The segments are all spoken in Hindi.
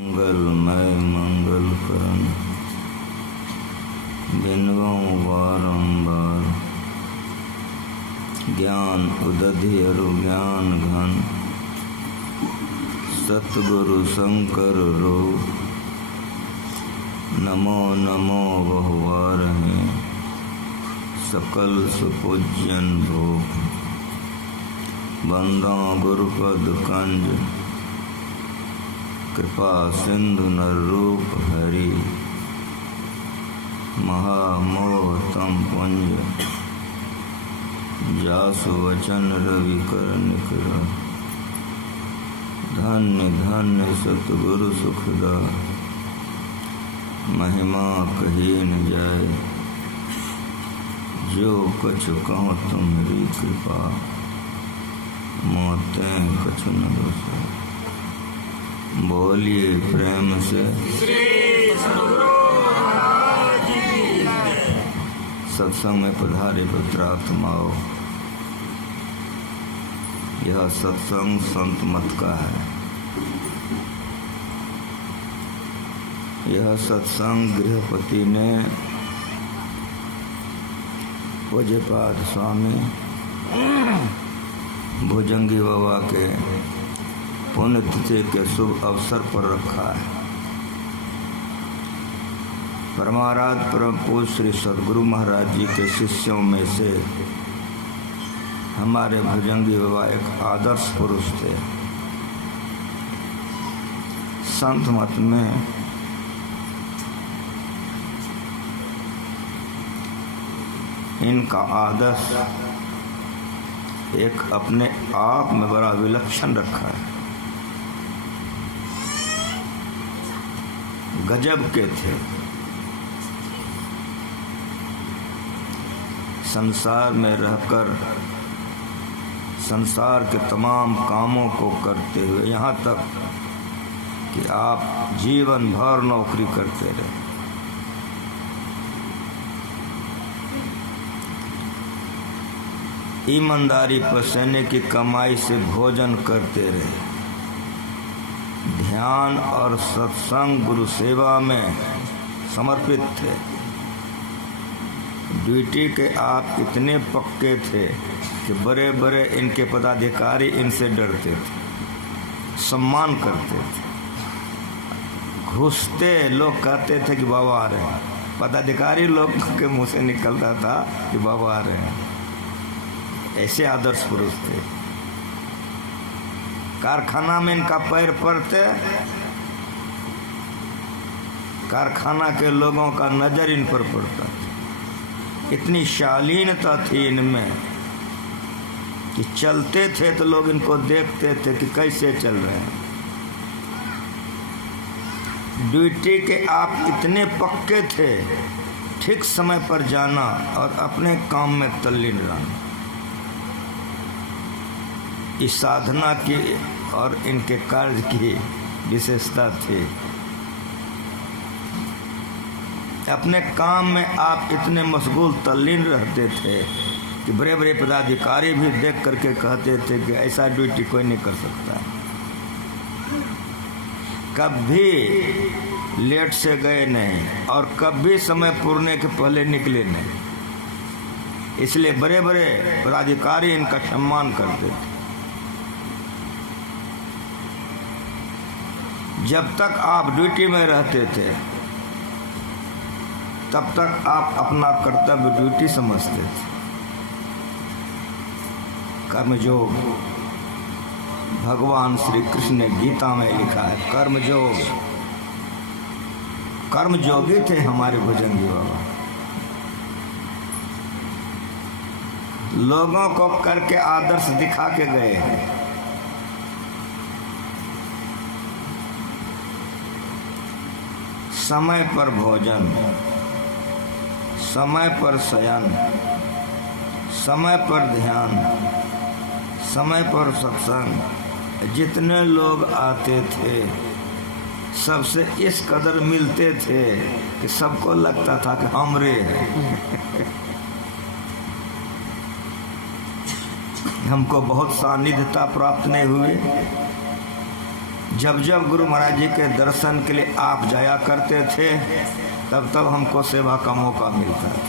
मंगलमय मंगल करन बिनवऊँ बारंबार। ज्ञान उदधि अरु ज्ञान घन सतगुरु शंकर रूप। नमो नमो बहुवारहिं सकल सुपूज्यन भूप। बंदा गुरुपद कंज कृपा सिंधु नर रूप हरि। महामोह तम पुंज जासु वचन रवि कर निकरा। धन्य धन्य सतगुरु सुखदा महिमा कही न जाय। जो कछु कहो तुम्हारी कृपा मोते कछु न दोषा। बोलिए प्रेम से सत्संग में पधारे पुत्रात्माओं। यह सत्संग संत मत का है। यह सत्संग गृहपति ने पूज्यपाद स्वामी भुजंगी बाबा के पुण्यतिथि के शुभ अवसर पर रखा है। परमाराध्य परम पूज्य श्री सद्गुरु महाराज जी के शिष्यों में से हमारे भुजंगी बाबा एक आदर्श पुरुष थे। संत मत में इनका आदर्श एक अपने आप में बड़ा विलक्षण रखा है। गजब के थे। संसार में रहकर संसार के तमाम कामों को करते हुए यहाँ तक कि आप जीवन भर नौकरी करते रहे। ईमानदारी पसीने की कमाई से भोजन करते रहे। ध्यान और सत्संग गुरु सेवा में समर्पित थे। ड्यूटी के आप इतने पक्के थे कि बड़े बड़े इनके पदाधिकारी इनसे डरते थे, सम्मान करते थे। घुसते लोग कहते थे कि बाबा आ रहे हैं। पदाधिकारी लोग के मुंह से निकलता था कि बाबा आ रहे हैं। ऐसे आदर्श पुरुष थे। कारखाना में इनका पैर पड़ते, कारखाना के लोगों का नजर इन पर पड़ता। इतनी शालीनता थी इनमें कि चलते थे तो लोग इनको देखते थे कि कैसे चल रहे हैं। ड्यूटी के आप इतने पक्के थे, ठीक समय पर जाना और अपने काम में तल्लीन रहना। इस साधना की और इनके कार्य की विशेषता थी। अपने काम में आप इतने मशगूल तल्लीन रहते थे कि बड़े बड़े पदाधिकारी भी देख करके कहते थे कि ऐसा ड्यूटी कोई नहीं कर सकता। कभी लेट से गए नहीं और कभी समय पूरने के पहले निकले नहीं। इसलिए बड़े बड़े पदाधिकारी इनका सम्मान करते थे। जब तक आप ड्यूटी में रहते थे तब तक आप अपना कर्तव्य ड्यूटी समझते थे। कर्मयोग भगवान श्री कृष्ण ने गीता में लिखा है। कर्मयोग, कर्मयोगी थे हमारे भुजंगी बाबा। लोगों को करके आदर्श दिखा के गए हैं। समय पर भोजन, समय पर शयन, समय पर ध्यान, समय पर सत्संग। जितने लोग आते थे सबसे इस कदर मिलते थे कि सबको लगता था कि हमरे हमको बहुत सानिध्यता प्राप्त नहीं हुई। जब जब गुरु महाराज जी के दर्शन के लिए आप जाया करते थे तब तब हमको सेवा का मौका मिलता था।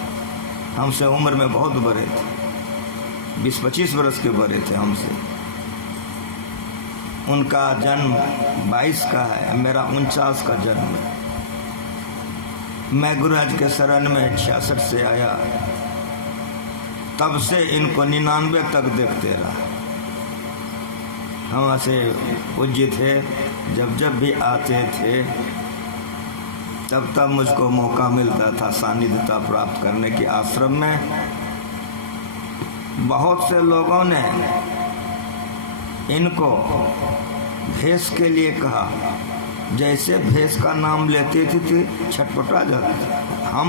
हमसे उम्र में बहुत बड़े थे, 20-25 वर्ष के बड़े थे हमसे। उनका जन्म 22 का है, मेरा 49 का जन्म है। मैं गुरु महाराज के शरण में 66 से आया, तब से इनको 99 तक देखते रहा। हम ऐसे पूज्य थे, जब जब भी आते थे तब तब मुझको मौका मिलता था सानिध्यता प्राप्त करने की आश्रम में। बहुत से लोगों ने इनको भेष के लिए कहा, जैसे भेष का नाम लेते थे छटपटा जाते थे। हम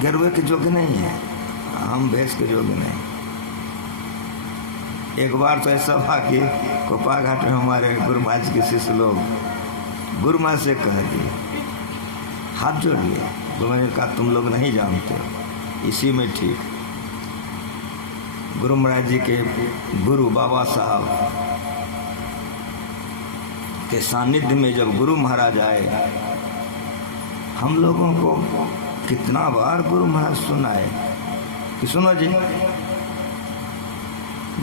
गिरवे के योग्य नहीं हैं, हम भेष के योग्य नहीं। एक बार तो ऐसा हुआ कि कोपा घाट में हमारे गुरु महाराज के शिष्य लोग गुरु महाराज से कह दिए, हाथ जोड़ लिए। गुरु महाराज ने कहा तुम लोग नहीं जानते, इसी में ठीक। गुरु महाराज जी के गुरु बाबा साहब के सानिध्य में जब गुरु महाराज आए, हम लोगों को कितना बार गुरु महाराज सुनाए कि सुनो जी,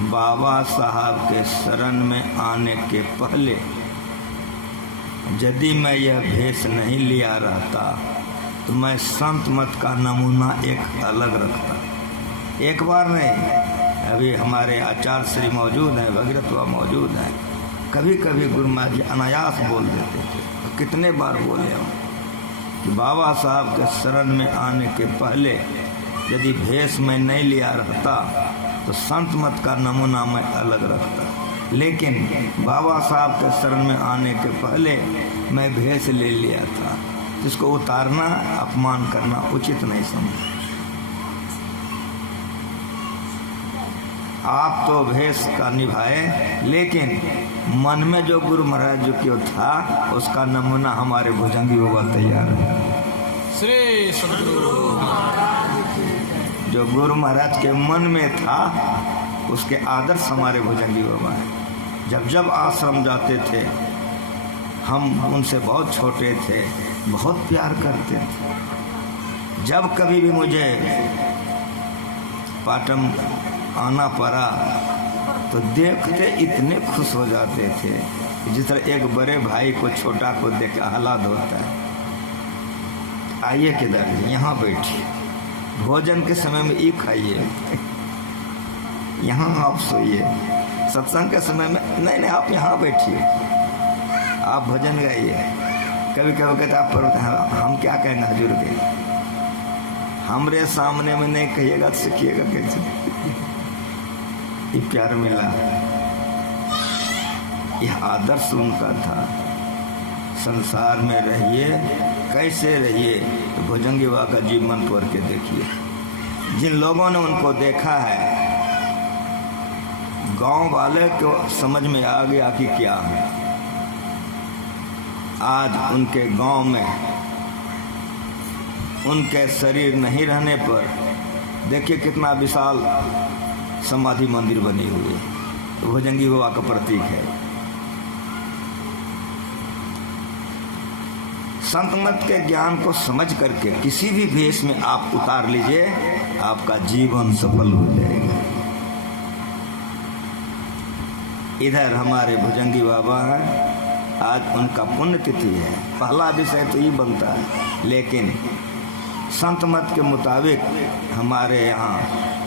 बाबा साहब के शरण में आने के पहले यदि मैं यह भेष नहीं लिया रहता तो मैं संत मत का नमूना एक अलग रखता। एक बार नहीं, अभी हमारे आचार्य श्री मौजूद हैं, भगीरथ बाबा मौजूद हैं। कभी कभी गुरु महाराज जी अनायास बोल देते थे, तो कितने बार बोले हम कि बाबा साहब के शरण में आने के पहले यदि भेष मैं नहीं लिया रहता तो संत मत का नमूना मैं अलग रखता। लेकिन बाबा साहब के शरण में आने के पहले मैं भेष ले लिया था, जिसको उतारना, अपमान करना उचित नहीं समझा। आप तो भेष का निभाए, लेकिन मन में जो गुरु महाराज जी को था उसका नमूना हमारे भुजंगी बाबा तैयार है। श्री सद्गुरु जो गुरु महाराज के मन में था उसके आदर्श हमारे भुजंगी बाबा हैं। जब जब आश्रम जाते थे, हम उनसे बहुत छोटे थे, बहुत प्यार करते थे। जब कभी भी मुझे पाटन आना पड़ा तो देखते इतने खुश हो जाते थे, जिस तरह एक बड़े भाई को छोटा को देख आह्लाद होता है। आइए किधर, यहाँ बैठिए, भोजन के समय में ये खाइए, यहाँ आप सोइए, सत्संग के समय में नहीं, आप यहाँ बैठिए, आप भजन गाइए। कभी कभी कहते आप पर हम क्या कहेंगे हजूर के, हमरे सामने में नहीं कहिएगा तो सीखिएगा कैसे। ये प्यार मिला, यह आदर्श उनका था। संसार में रहिए, कैसे रहिए, तो भुजंगी बाबा का जीवन पढ़ के देखिए। जिन लोगों ने उनको देखा है, गांव वाले को समझ में आ गया कि क्या है। आज उनके गांव में उनके शरीर नहीं रहने पर देखिए कितना विशाल समाधि मंदिर बनी हुई है, तो भुजंगी बाबा का प्रतीक है। संत मत के ज्ञान को समझ करके किसी भी भेष में आप उतार लीजिए, आपका जीवन सफल हो जाएगा। इधर हमारे भुजंगी बाबा हैं, आज उनका पुण्यतिथि है। पहला विषय तो ये बनता है, लेकिन संत मत के मुताबिक हमारे यहाँ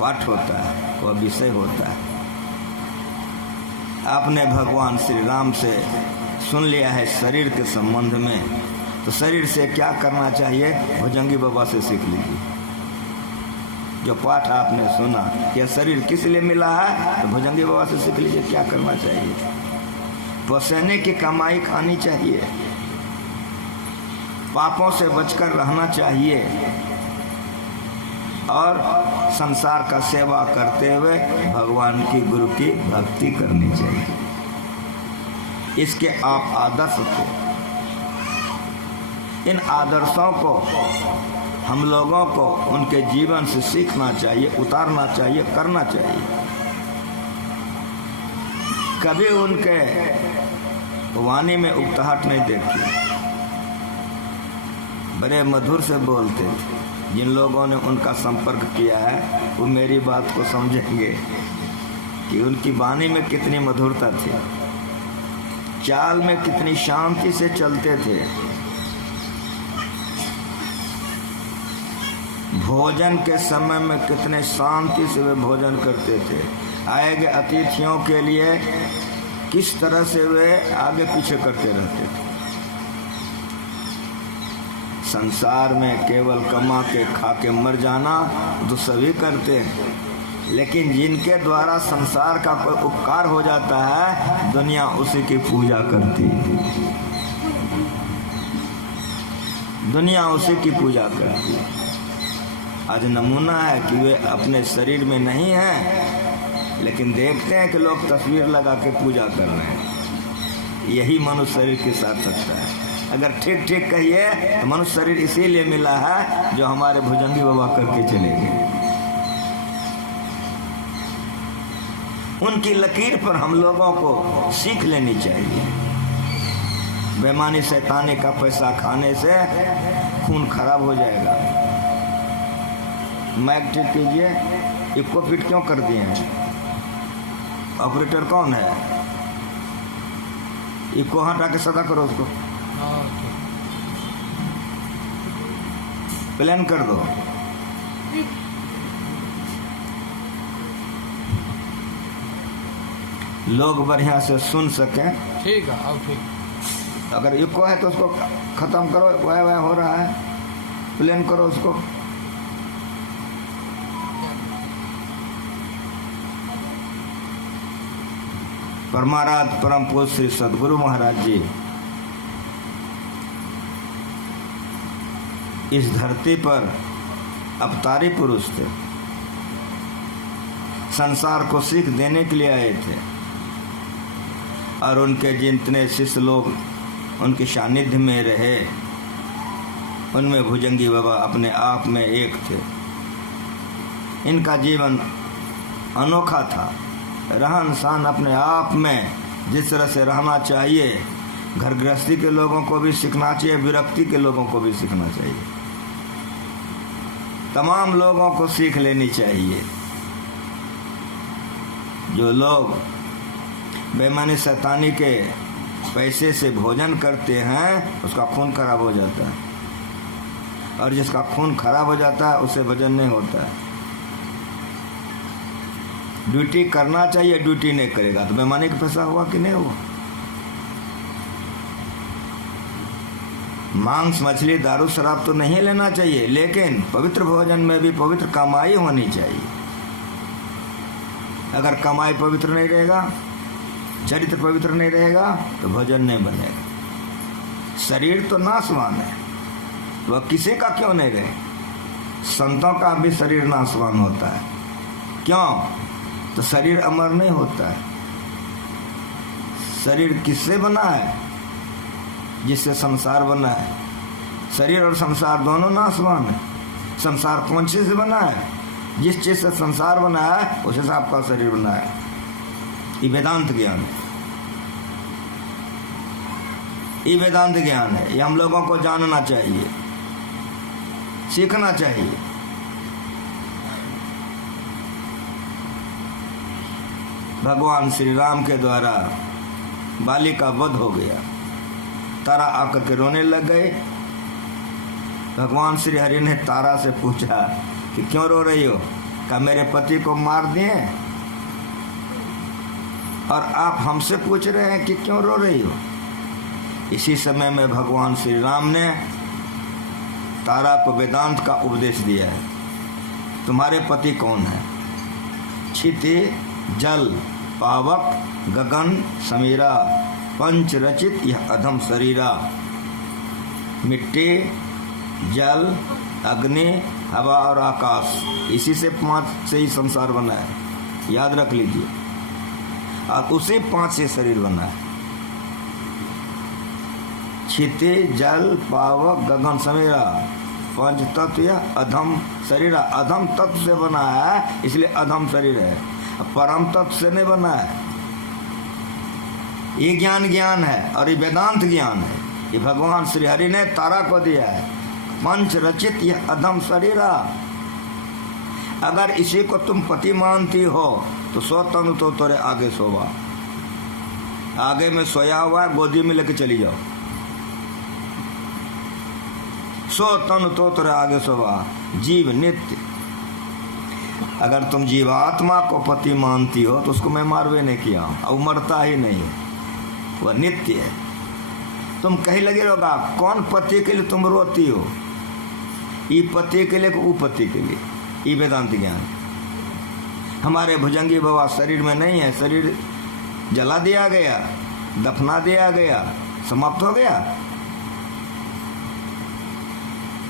पाठ होता है, वह विषय होता है। आपने भगवान श्री राम से सुन लिया है शरीर के संबंध में, तो शरीर से क्या करना चाहिए भुजंगी बाबा से सीख लीजिए। जो पाठ आपने सुना, यह शरीर किस लिए मिला है, तो भुजंगी बाबा से सीख लीजिए क्या करना चाहिए। पसीने की कमाई खानी चाहिए, पापों से बचकर रहना चाहिए, और संसार का सेवा करते हुए भगवान की गुरु की भक्ति करनी चाहिए। इसके आप आदर्श थे। इन आदर्शों को हम लोगों को उनके जीवन से सीखना चाहिए, उतारना चाहिए, करना चाहिए। कभी उनके वाणी में उकताहट नहीं देखी, बड़े मधुर से बोलते थे। जिन लोगों ने उनका संपर्क किया है वो मेरी बात को समझेंगे कि उनकी वाणी में कितनी मधुरता थी, चाल में कितनी शांति से चलते थे, भोजन के समय में कितने शांति से वे भोजन करते थे, आए गए अतिथियों के लिए किस तरह से वे आगे पीछे करते रहते थे। संसार में केवल कमा के खा के मर जाना तो सभी करते हैं, लेकिन जिनके द्वारा संसार का कोई उपकार हो जाता है दुनिया उसी की पूजा करती है, दुनिया उसी की पूजा करती है। आज नमूना है कि वे अपने शरीर में नहीं हैं, लेकिन देखते हैं कि लोग तस्वीर लगा के पूजा कर रहे हैं। यही मनुष्य शरीर के साथ सकता है। अगर ठीक ठीक कहिए तो मनुष्य शरीर इसीलिए मिला है जो हमारे भुजंगी बाबा करके चले गए। उनकी लकीर पर हम लोगों को सीख लेनी चाहिए। बेईमानी शैतानी का पैसा खाने से खून खराब हो जाएगा। माइक ठीक कीजिए। इको फिट क्यों कर दिए हैं? ऑपरेटर कौन है? इको हटा के सदा करो उसको, प्लान कर दो। लोग बढ़िया से सुन सकें। ठीक है, अब ठीक। अगर इको है तो उसको खत्म करो, वह हो रहा है, प्लान करो उसको। परमाराध परम पूज्य श्री सद्गुरु महाराज जी इस धरती पर अवतारी पुरुष थे, संसार को सीख देने के लिए आए थे, और उनके जितने शिष्य लोग उनके सानिध्य में रहे उनमें भुजंगी बाबा अपने आप में एक थे। इनका जीवन अनोखा था, रहन सहन अपने आप में जिस तरह से रहना चाहिए, घर गृहस्थी के लोगों को भी सीखना चाहिए, विरक्ति के लोगों को भी सीखना चाहिए, तमाम लोगों को सीख लेनी चाहिए। जो लोग बेईमानी शैतानी के पैसे से भोजन करते हैं उसका खून खराब हो जाता है, और जिसका खून खराब हो जाता है उससे भजन नहीं होता है। ड्यूटी करना चाहिए, ड्यूटी नहीं करेगा तो बेईमानी का पैसा हुआ कि नहीं हुआ। मांस मछली दारू शराब तो नहीं लेना चाहिए, लेकिन पवित्र भोजन में भी पवित्र कमाई होनी चाहिए। अगर कमाई पवित्र नहीं रहेगा, चरित्र पवित्र नहीं रहेगा तो भोजन नहीं बनेगा। शरीर तो नाशवान है, वह किसी का क्यों नहीं रहे। संतों का भी शरीर नाशवान होता है। क्यों? तो शरीर अमर नहीं होता है। शरीर किससे बना है? जिससे संसार बना है। शरीर और संसार दोनों नाशवान है। संसार कौन चीज से बना है? जिस चीज से संसार बना है उसी से आपका शरीर बना है। ये वेदांत ज्ञान है, ये वेदांत ज्ञान है। ये हम लोगों को जानना चाहिए, सीखना चाहिए। भगवान श्री राम के द्वारा बाली का वध हो गया। तारा आकर के रोने लग गए। भगवान श्री हरि ने तारा से पूछा कि क्यों रो रही हो? क्या मेरे पति को मार दिए और आप हमसे पूछ रहे हैं कि क्यों रो रही हो? इसी समय में भगवान श्री राम ने तारा को वेदांत का उपदेश दिया है। तुम्हारे पति कौन है? क्षिति, जल, पावक, गगन, समीरा, पंच रचित यह अधम शरीरा। मिट्टी, जल, अग्नि, हवा और आकाश, इसी से 5 से ही संसार बना है, याद रख लीजिए। और उसी 5 से शरीर बना है। क्षिति, जल, पावक, गगन, समीरा, पंच तत्व यह अधम शरीर। अधम तत्व से बना है, इसलिए अधम शरीर है। परम तत्व से नहीं बना है। ये ज्ञान है और ये वेदांत ज्ञान है। ये भगवान श्री हरि ने तारा को दिया है। मंच रचित यह अधम शरीरा, अगर इसी को तुम पति मानती हो तो सो तनु तो तेरे आगे सोवा। आगे में सोया हुआ है, गोदी में लेके चली जाओ। सो तनु तो तेरे आगे सोवा। जीव नित्य, अगर तुम जीवात्मा को पति मानती हो तो उसको मैं मारवे नहीं किया, अब मरता ही नहीं है, वह नित्य है। तुम कहीं लगे रहोगा, कौन पति के लिए तुम रोती हो? ई पति के लिए, वो पति के लिए। ये वेदांत ज्ञान। हमारे भुजंगी बाबा शरीर में नहीं है, शरीर जला दिया गया, दफना दिया गया, समाप्त हो गया।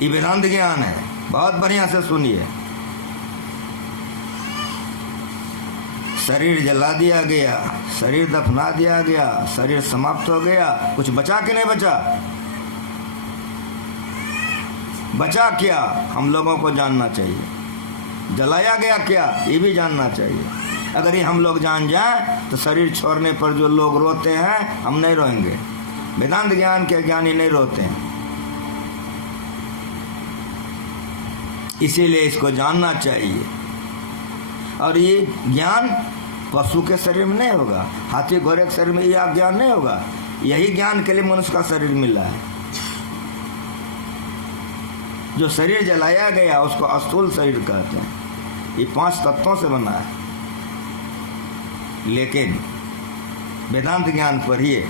ये वेदांत ज्ञान है, बहुत बढ़िया से सुनिए। शरीर जला दिया गया, शरीर दफना दिया गया, शरीर समाप्त हो गया, कुछ बचा कि नहीं बचा? बचा क्या, हम लोगों को जानना चाहिए। जलाया गया क्या, ये भी जानना चाहिए। अगर ये हम लोग जान जाएं तो शरीर छोड़ने पर जो लोग रोते हैं, हम नहीं रोएंगे। वेदांत ज्ञान के ज्ञानी नहीं रोते हैं। इसीलिए इसको जानना चाहिए। और ये ज्ञान पशु के शरीर में नहीं होगा, हाथी घोड़े के शरीर में यह ज्ञान नहीं होगा। यही ज्ञान के लिए मनुष्य का शरीर मिला है। जो शरीर जलाया गया उसको स्थूल शरीर कहते हैं। ये 5 तत्वों से बना है। लेकिन वेदांत ज्ञान पढ़िए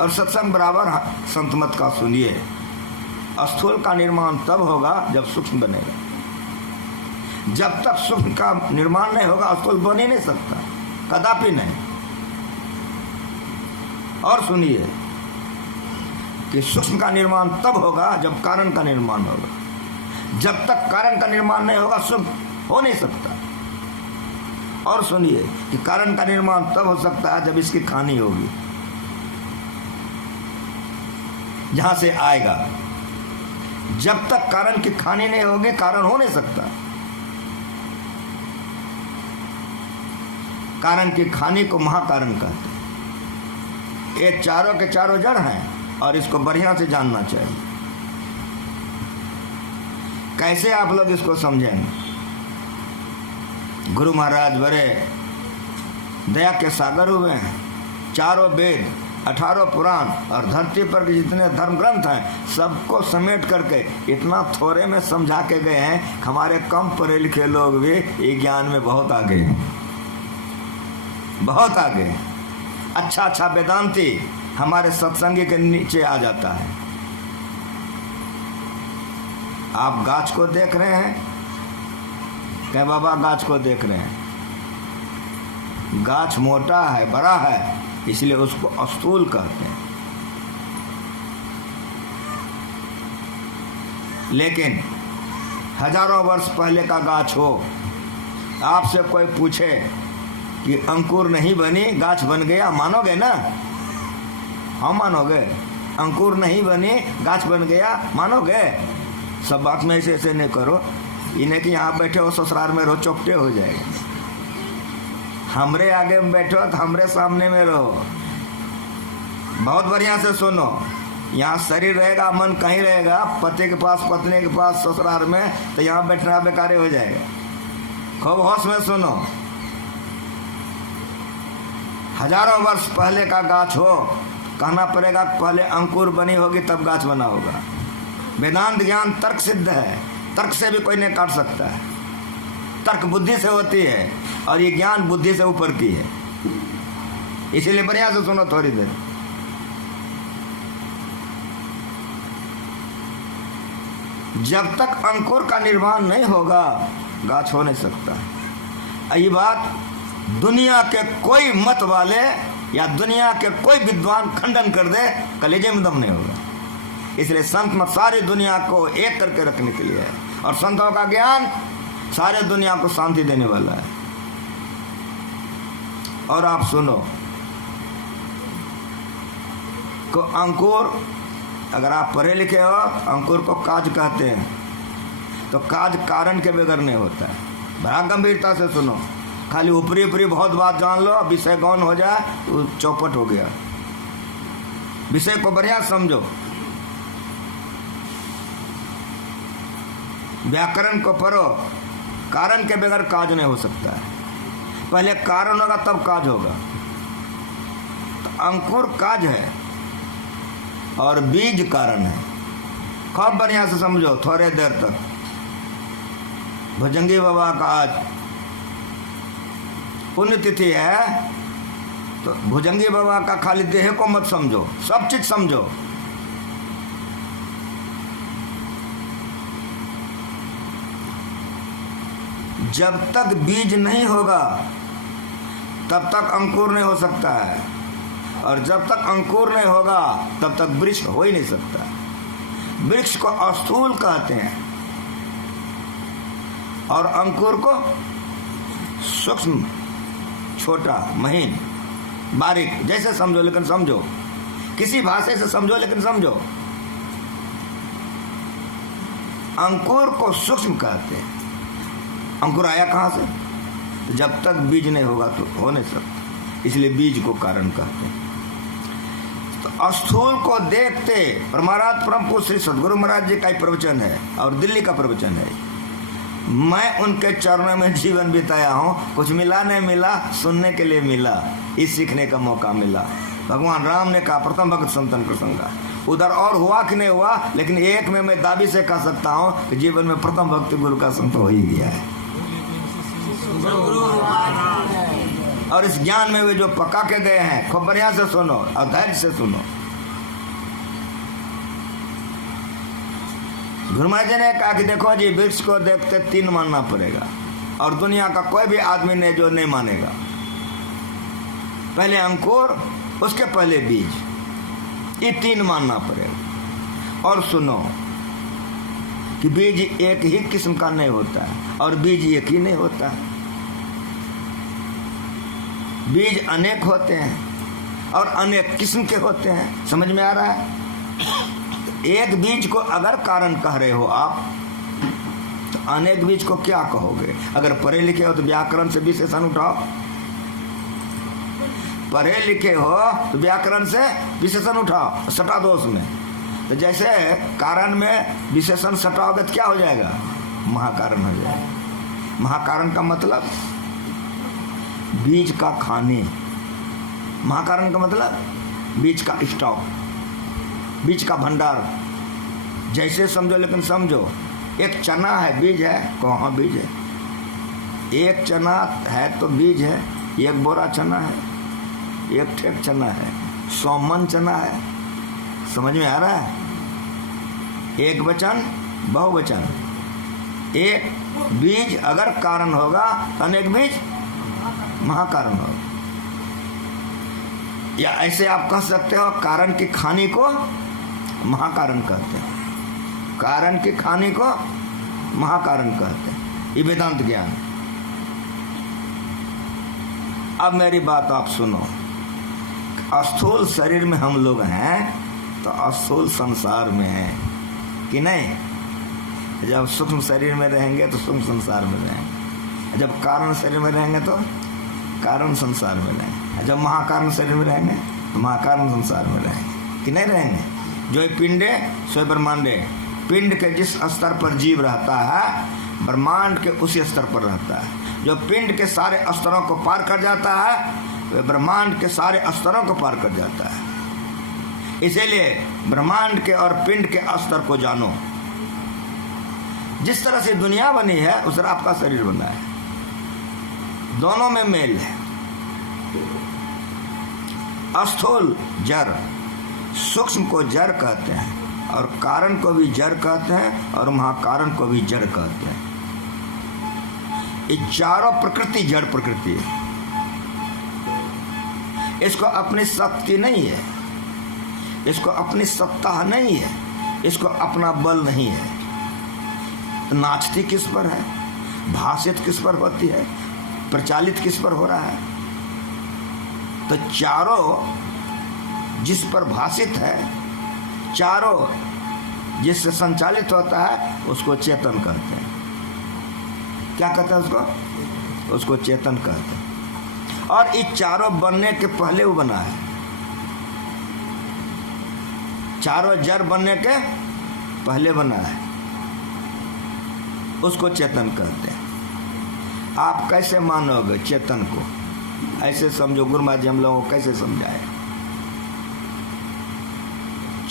और सत्संग बराबर संत मत का सुनिए। स्थूल का निर्माण तब होगा जब सूक्ष्म बनेगा। जब तक सूक्ष्म का निर्माण नहीं होगा स्थूल बन ही नहीं सकता, कदापि नहीं। और सुनिए कि सूक्ष्म का निर्माण तब होगा जब कारण का निर्माण होगा। जब तक कारण का निर्माण नहीं होगा सूक्ष्म हो नहीं सकता। और सुनिए कि कारण का निर्माण तब हो सकता है जब इसकी खानी होगी, जहां से आएगा। जब तक कारण की खानी नहीं होगी कारण हो नहीं सकता। कारण की खानी को महाकारण कहते हैं। ये चारों के चारों जड़ हैं और इसको बढ़िया से जानना चाहिए। कैसे आप लोग इसको समझेंगे? गुरु महाराज बड़े दया के सागर हुए हैं। चारों वेद, 18 पुराण और धरती पर के जितने धर्म ग्रंथ हैं सबको समेट करके इतना थोड़े में समझा के गए हैं। हमारे कम पढ़े लिखे लोग भी ये ज्ञान में बहुत आगे हैं, बहुत आगे। अच्छा वेदांती हमारे सत्संगी के नीचे आ जाता है। आप गाछ को देख रहे हैं, क्या बाबा गाछ को देख रहे हैं? गाछ मोटा है, बड़ा है, इसलिए उसको स्थूल कहते हैं। लेकिन हजारों वर्ष पहले का गाछ हो, आपसे कोई पूछे कि अंकुर नहीं बनी गाछ बन गया, मानोगे ना? हम मानोगे? अंकुर नहीं बनी गाछ बन गया, मानोगे? सब बात में ऐसे नहीं करो। इन्हें कि यहाँ बैठे हो ससुराल में रहो, चौपटे हो जाएगा। हमरे आगे में बैठो तो हमरे सामने में रहो। बहुत बढ़िया से सुनो। यहाँ शरीर रहेगा, मन कहीं रहेगा, पति के पास, पत्नी के पास, ससुराल में, तो यहाँ बैठना बेकार हो जाएगा। खूब होश में सुनो। हजारों वर्ष पहले का गाछ हो, कहना पड़ेगा पहले अंकुर बनी होगी तब गाछ बना होगा। वेदांत ज्ञान तर्क सिद्ध है, तर्क से भी कोई नहीं काट सकता है। तर्क बुद्धि से होती है और ये ज्ञान बुद्धि से ऊपर की है। इसीलिए बढ़िया से सुनो थोड़ी देर। जब तक अंकुर का निर्माण नहीं होगा गाछ हो नहीं सकता। ये बात दुनिया के कोई मत वाले या दुनिया के कोई विद्वान खंडन कर दे, कलेजे में दम नहीं होगा। इसलिए संत मत सारी दुनिया को एक करके रखने के लिए है। और संतों का ज्ञान सारे दुनिया को शांति देने वाला है। और आप सुनो को अंकुर, अगर आप पढ़े लिखे हो, अंकुर को काज कहते हैं। तो काज कारण के बगैर नहीं होता है। बड़ा गंभीरता से सुनो। खाली ऊपरी ऊपरी बहुत बात जान लो, विषय गौण हो जाए तो चौपट हो गया। विषय को बढ़िया समझो, व्याकरण को पढ़ो। कारण के बगैर काज नहीं हो सकता है, पहले कारण होगा तब काज होगा। तो अंकुर काज है और बीज कारण है। खूब बढ़िया से समझो थोड़े देर तक। भुजंगी बाबा का आज पुण्यतिथि है, तो भुजंगी बाबा का खाली देह को मत समझो, सब चीज समझो। जब तक बीज नहीं होगा तब तक अंकुर नहीं हो सकता है, और जब तक अंकुर नहीं होगा तब तक वृक्ष हो ही नहीं सकता। वृक्ष को स्थूल कहते हैं और अंकुर को सूक्ष्म, छोटा, महीन, बारीक। जैसे समझो लेकिन समझो, किसी भाषा से समझो लेकिन समझो। अंकुर को सूक्ष्म कहते हैं। अंकुर आया कहां से? जब तक बीज नहीं होगा तो हो नहीं सकता, इसलिए बीज को कारण कहते हैं। तो स्थूल को देखते महाराज परम पूज्य श्री सदगुरु महाराज जी का ही प्रवचन है और दिल्ली का प्रवचन है। मैं उनके चरणों में जीवन बिताया हूँ, कुछ मिला नहीं मिला, सुनने के लिए मिला, इस सीखने का मौका मिला। भगवान राम ने कहा प्रथम भक्त संतन प्रसंगा, उधर और हुआ कि नहीं हुआ, लेकिन एक में मैं दावी से कह सकता हूँ कि जीवन में प्रथम भक्ति गुरु का संत हो ही गया है। और इस ज्ञान में वे जो पका के गए हैं, खूब बढ़िया से सुनो और धैर्य से सुनो। गुरु महाराज जी ने कहा कि देखो जी, वृक्ष को देखते 3 मानना पड़ेगा, और दुनिया का कोई भी आदमी ने जो नहीं मानेगा। पहले अंकुर, उसके पहले बीज, ये 3 मानना पड़ेगा। और सुनो कि बीज एक ही किस्म का नहीं होता है और बीज एक ही नहीं होता है। बीज अनेक होते हैं और अनेक किस्म के होते हैं। समझ में आ रहा है? एक बीज को अगर कारण कह रहे हो आप, तो अनेक बीज को क्या कहोगे? अगर पढ़े लिखे हो तो व्याकरण से विशेषण उठाओ। पढ़े लिखे हो तो व्याकरण से विशेषण उठाओ, सटा दो उसमें। तो जैसे कारण में विशेषण सटाओगे तो क्या हो जाएगा? महाकारण हो जाएगा। महाकारण का मतलब बीज का खाने, महाकारण का मतलब बीज का स्टॉक, बीज का भंडार। जैसे समझो लेकिन समझो, एक चना है, बीज है, कहाँ बीज है? एक चना है तो बीज है, एक बोरा चना है, एक ठेक चना है, 100 मन चना है। समझ में आ रहा है? एक वचन बहुवचन। एक बीज अगर कारण होगा तो अनेक बीज महाकारण होगा। या ऐसे आप कह सकते हो, कारण की खानी को महाकारण कहते हैं, कारण की खानी को महाकारण कहते हैं। ये वेदांत ज्ञान। अब मेरी बात आप सुनो। स्थूल शरीर में हम लोग हैं तो स्थूल संसार में हैं कि नहीं? जब सूक्ष्म शरीर में रहेंगे तो सूक्ष्म संसार में रहेंगे, जब कारण शरीर में रहेंगे तो कारण संसार में रहेंगे, जब महाकारण शरीर में रहेंगे तो महाकारण संसार में रहेंगे कि नहीं रहेंगे? जो पिंडे सो ब्रह्मांडे, पिंड के जिस स्तर पर जीव रहता है, ब्रह्मांड के उसी स्तर पर रहता है। जो पिंड के सारे स्तरों को पार कर जाता है, वह ब्रह्मांड के सारे स्तरों को पार कर जाता है। इसीलिए ब्रह्मांड के और पिंड के स्तर को जानो। जिस तरह से दुनिया बनी है उस तरह आपका शरीर बना है, दोनों में मेल है। स्थूल जड़, सूक्ष्म को जड़ कहते हैं और कारण को भी जड़ कहते हैं और महाकारण को भी जड़ कहते हैं। ये चारों प्रकृति जड़ प्रकृति है। इसको अपनी शक्ति नहीं है, इसको अपनी सत्ता नहीं है, इसको अपना बल नहीं है। नाचती किस पर है? भाषित किस पर होती है? प्रचालित किस पर हो रहा है? तो चारों जिस पर भाषित है, चारों जिससे संचालित होता है, उसको चेतन कहते हैं। क्या कहते हैं उसको? उसको चेतन कहते हैं। और इस चारों बनने के पहले वो बना है, चारों जड़ बनने के पहले बना है, उसको चेतन कहते हैं। आप कैसे मानोगे चेतन को? ऐसे समझो, गुरु महाराज हम लोगों को कैसे समझाए।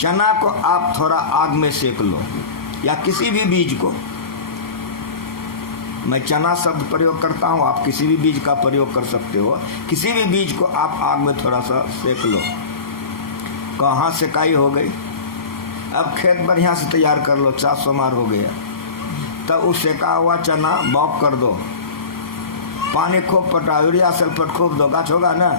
चना को आप थोड़ा आग में सेक लो, या किसी भी बीज को, मैं चना शब्द प्रयोग करता हूं, आप किसी भी बीज का प्रयोग कर सकते हो। किसी भी बीज को आप आग में थोड़ा सा सेक लो, कहाँ सेकाई हो गई। अब खेत बढ़िया से तैयार कर लो, 400 मार हो गया, तब उस सेका हुआ चना बॉक कर दो, पानी खूब पटाओ, यूरिया सल्फेट खूब दो, गाछ होगा ना?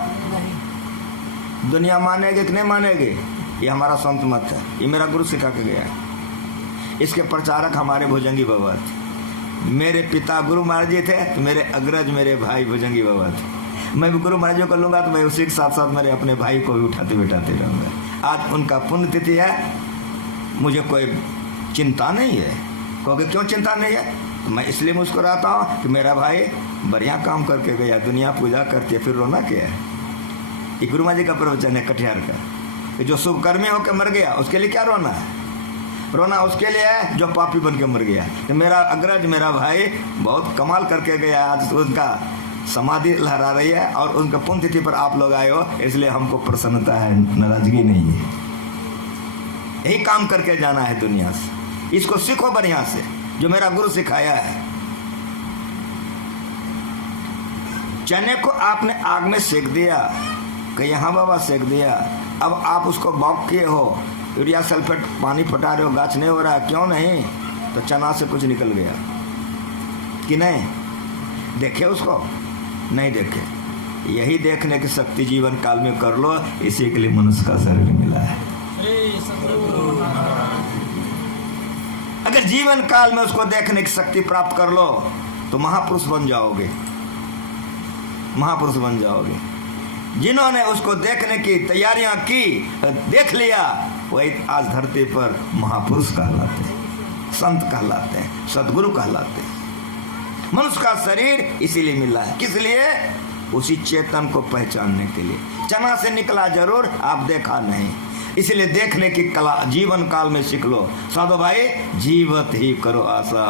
दुनिया मानेगी कि नहीं मानेगी? ये हमारा संत मत है, ये मेरा गुरु सिखा के गया है। इसके प्रचारक हमारे भुजंगी बाबा थे। मेरे पिता गुरु महाराज जी थे, तो मेरे अग्रज मेरे भाई भुजंगी बाबा थे। मैं भी गुरु महाराज जी को लूंगा तो मैं उसी के साथ साथ मेरे अपने भाई को भी उठाते बिठाते रहूँगा। आज उनका पुण्यतिथि है, मुझे कोई चिंता नहीं है। क्योंकि क्यों चिंता नहीं है? तो मैं इसलिए मुस्कुराता हूँ कि मेरा भाई बढ़िया काम करके गया, दुनिया पूजा करती है, फिर रोना क्या है? ये गुरु महाराज जी का प्रवचन है कटिहार का, कि जो शुभकर्मी होकर मर गया उसके लिए क्या रोना है? रोना उसके लिए है जो पापी बन के मर गया। तो मेरा अग्रज मेरा भाई बहुत कमाल करके गया, आज उनका समाधि लहरा रही है और उनके पुण्यतिथि पर आप लोग आए हो, इसलिए हमको प्रसन्नता है, नाराजगी नहीं है। यही काम करके जाना है दुनिया से। इसको सीखो बढ़िया से, जो मेरा गुरु सिखाया है। चने को आपने आग में सेक दिया, कि हाँ बाबा सेक दिया, अब आप उसको बॉक किए हो, यूरिया सल्फेट पानी फटा रहे हो, गाछ नहीं हो रहा, क्यों नहीं? तो चना से कुछ निकल गया कि नहीं? देखे उसको? नहीं देखे। यही देखने की शक्ति जीवन काल में कर लो, इसी के लिए मनुष्य का शरीर मिला है। अगर जीवन काल में उसको देखने की शक्ति प्राप्त कर लो तो महापुरुष बन जाओगे, महापुरुष बन जाओगे। जिन्होंने उसको देखने की तैयारियां की, देख लिया, वही आज धरती पर महापुरुष कहलाते हैं, संत कहलाते हैं, सदगुरु कहलाते हैं। मनुष्य का शरीर इसीलिए मिला है, किस लिए? उसी चेतन को पहचानने के लिए। चना से निकला जरूर, आप देखा नहीं, इसलिए देखने की कला जीवन काल में सीख लो। साधो भाई, जीवत ही करो आशा,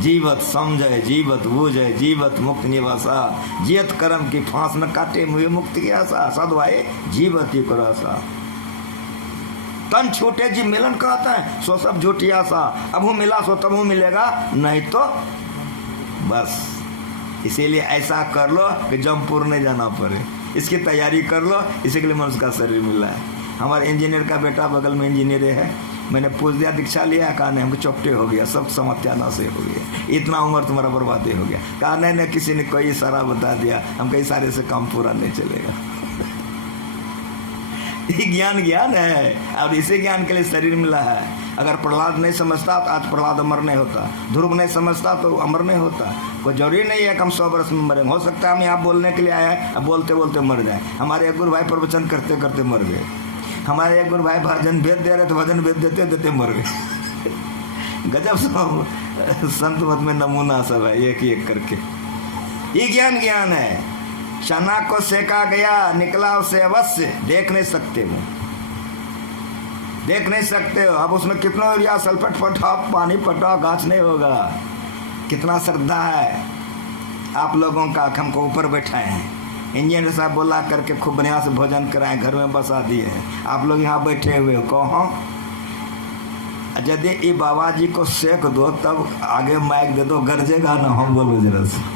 जीवत समझे, जीवत बूझे, जीवत मुक्त निवासा, जियत कर्म की फांस न काटे, मुझे मुक्ति की आशा। साधो भाई, जीवत ही करो आशा। तन छूटे जी मिलन कहता है, सो सब झूठी आशा, अब मिला सो तब मिलेगा, नहीं तो बस। इसीलिए ऐसा कर लो कि जमपुर नहीं जाना पड़े, इसकी तैयारी कर लो। इसी के लिए मनुष्य का शरीर मिला है। हमारे इंजीनियर का बेटा बगल में इंजीनियर है, मैंने पूछ दिया दीक्षा लिया, कहा नहीं, हमको चौपटे हो गया, सब समस्या से हो गया, इतना उम्र तुम्हारा बर्बादी हो गया। कहा नहीं, किसी ने कोई इशारा बता दिया, हम कई सारे से काम पूरा नहीं चलेगा। ये ज्ञान है, और इसी ज्ञान के लिए शरीर मिला है। अगर प्रहलाद नहीं समझता तो आज प्रहलाद अमर नहीं होता, ध्रुव नहीं समझता तो अमर नहीं होता। कोई जरूरी नहीं है कि हम 100 वर्ष में मरेंगे, हो सकता है हम यहाँ बोलने के लिए आए हैं, अब बोलते बोलते मर जाए। हमारे एक गुरु भाई प्रवचन करते करते मर गए, हमारे एक गुरु भाई भजन भेद दे रहे तो भजन भेद देते देते मर गए। गजब संत मत में नमूना सब है, एक एक करके। ये ज्ञान है। चना को सेका गया, निकला उसे अवश्य, देख नहीं सकते हो, देख नहीं सकते हो। अब उसमें कितना यूरिया सल्फेट पटाओ, पानी पटाओ, गाछ नहीं होगा। कितना श्रद्धा है आप लोगों का, हमको ऊपर बैठाए हैं। इंजीनियर साहब बोला करके खूब बढ़िया से भोजन कराए, घर में बसा दिए हैं, आप लोग यहाँ बैठे हुए हो। कहो यदि ये बाबा जी को सेक दो तब आगे माइक दे दो, गरजेगा ना, हम बोलो जरा से।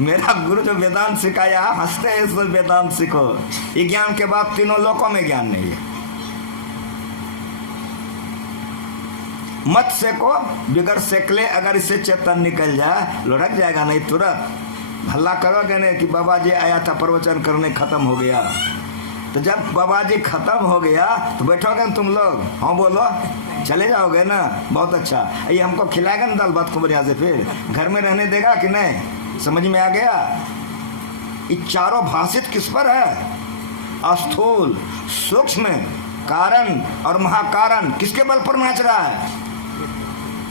मेरा गुरु जो वेदांत सिखाया, हंसते हैं इस वेदांत सीखो। ये ज्ञान के बाद तीनों लोकों में ज्ञान नहीं है। मत सेको, बिगड़ सेकले, अगर इससे चेतन निकल जाए लुढ़क जाएगा, नहीं तुरंत हल्ला करोगे नहीं कि बाबा जी आया था प्रवचन करने, खत्म हो गया। तो जब बाबा जी खत्म हो गया तो बैठोगे ना तुम लोग, हाँ बोलो, चले जाओगे ना, बहुत अच्छा। ये हमको खिलाएगा ना दाल भात कुमरिया से, फिर घर में रहने देगा कि नहीं? समझ में आ गया? ये चारों भाषित किस पर है? स्थूल, सूक्ष्म, कारण और महाकारण किसके बल पर नाच रहा है?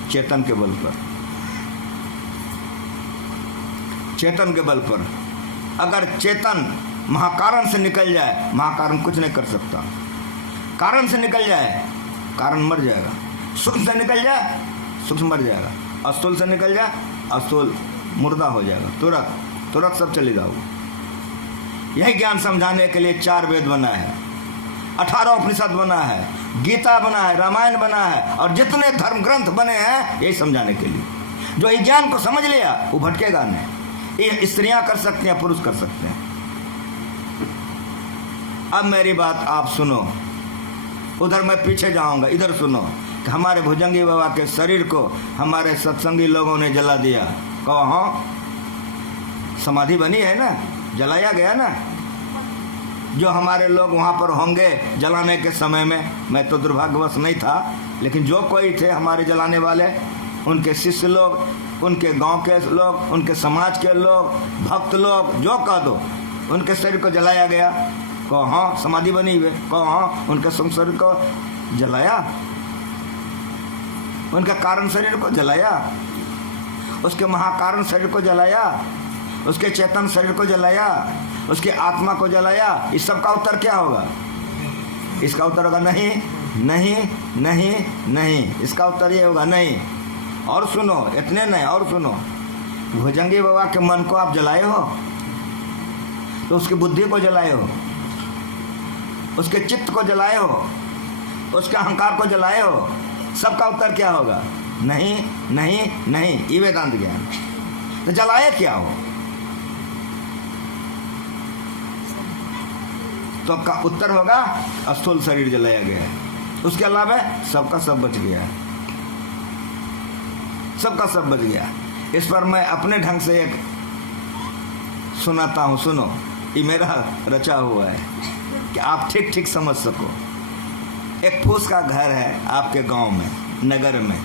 चेतन के बल पर। चेतन के बल पर। अगर चेतन महाकारण से निकल जाए, महाकारण कुछ नहीं कर सकता। कारण से निकल जाए, कारण मर जाएगा। सूक्ष्म से निकल जाए, सूक्ष्म मर जाएगा। अस्थूल से निकल जाए, अस्थूल मुर्दा हो जाएगा। तुरंत सब चले जाओगे। यही ज्ञान समझाने के लिए 4 वेद बना है, 18 उपनिषद बना है, गीता बना है, रामायण बना है, और जितने धर्म ग्रंथ बने हैं यही समझाने के लिए। जो इस ज्ञान को समझ लिया वो भटकेगा नहीं। ये स्त्रियां कर सकती हैं, पुरुष कर सकते हैं। अब मेरी बात आप सुनो, उधर मैं पीछे जाऊंगा, इधर सुनो कि हमारे भुजंगी बाबा के शरीर को हमारे सत्संगी लोगों ने जला दिया। कहो हाँ, समाधि बनी है ना, जलाया गया ना। जो हमारे लोग वहाँ पर होंगे जलाने के समय में, मैं तो दुर्भाग्यवश नहीं था, लेकिन जो कोई थे हमारे जलाने वाले, उनके शिष्य लोग, उनके गांव के लोग, उनके समाज के लोग, भक्त लोग, जो कह दो, उनके शरीर को जलाया गया। कहो हाँ, समाधि बनी हुई। कहो हाँ, उनके शरीर को जलाया, उनके कारण शरीर को जलाया, उसके महाकारण शरीर को जलाया, उसके चेतन शरीर को जलाया, उसके आत्मा को जलाया। इस सब का उत्तर क्या होगा? इसका उत्तर होगा नहीं, नहीं, नहीं, नहीं। इसका उत्तर ये होगा नहीं। और सुनो, इतने नहीं, और सुनो, भुजंगी बाबा के मन को आप जलाए हो, तो उसकी बुद्धि को जलाए हो, उसके चित्त को जलाए हो, उसके अहंकार को जलाए हो। सबका उत्तर क्या होगा? नहीं, नहीं, नहीं। ये वेदांत ज्ञान। तो जलाए क्या हो? तो का उत्तर होगा अस्थूल शरीर जलाया गया है। उसके अलावा सबका सब बच गया, सबका सब बच गया। इस पर मैं अपने ढंग से एक सुनाता हूँ, सुनो। ये मेरा रचा हुआ है कि आप ठीक ठीक समझ सको। एक फूस का घर है आपके गांव में, नगर में।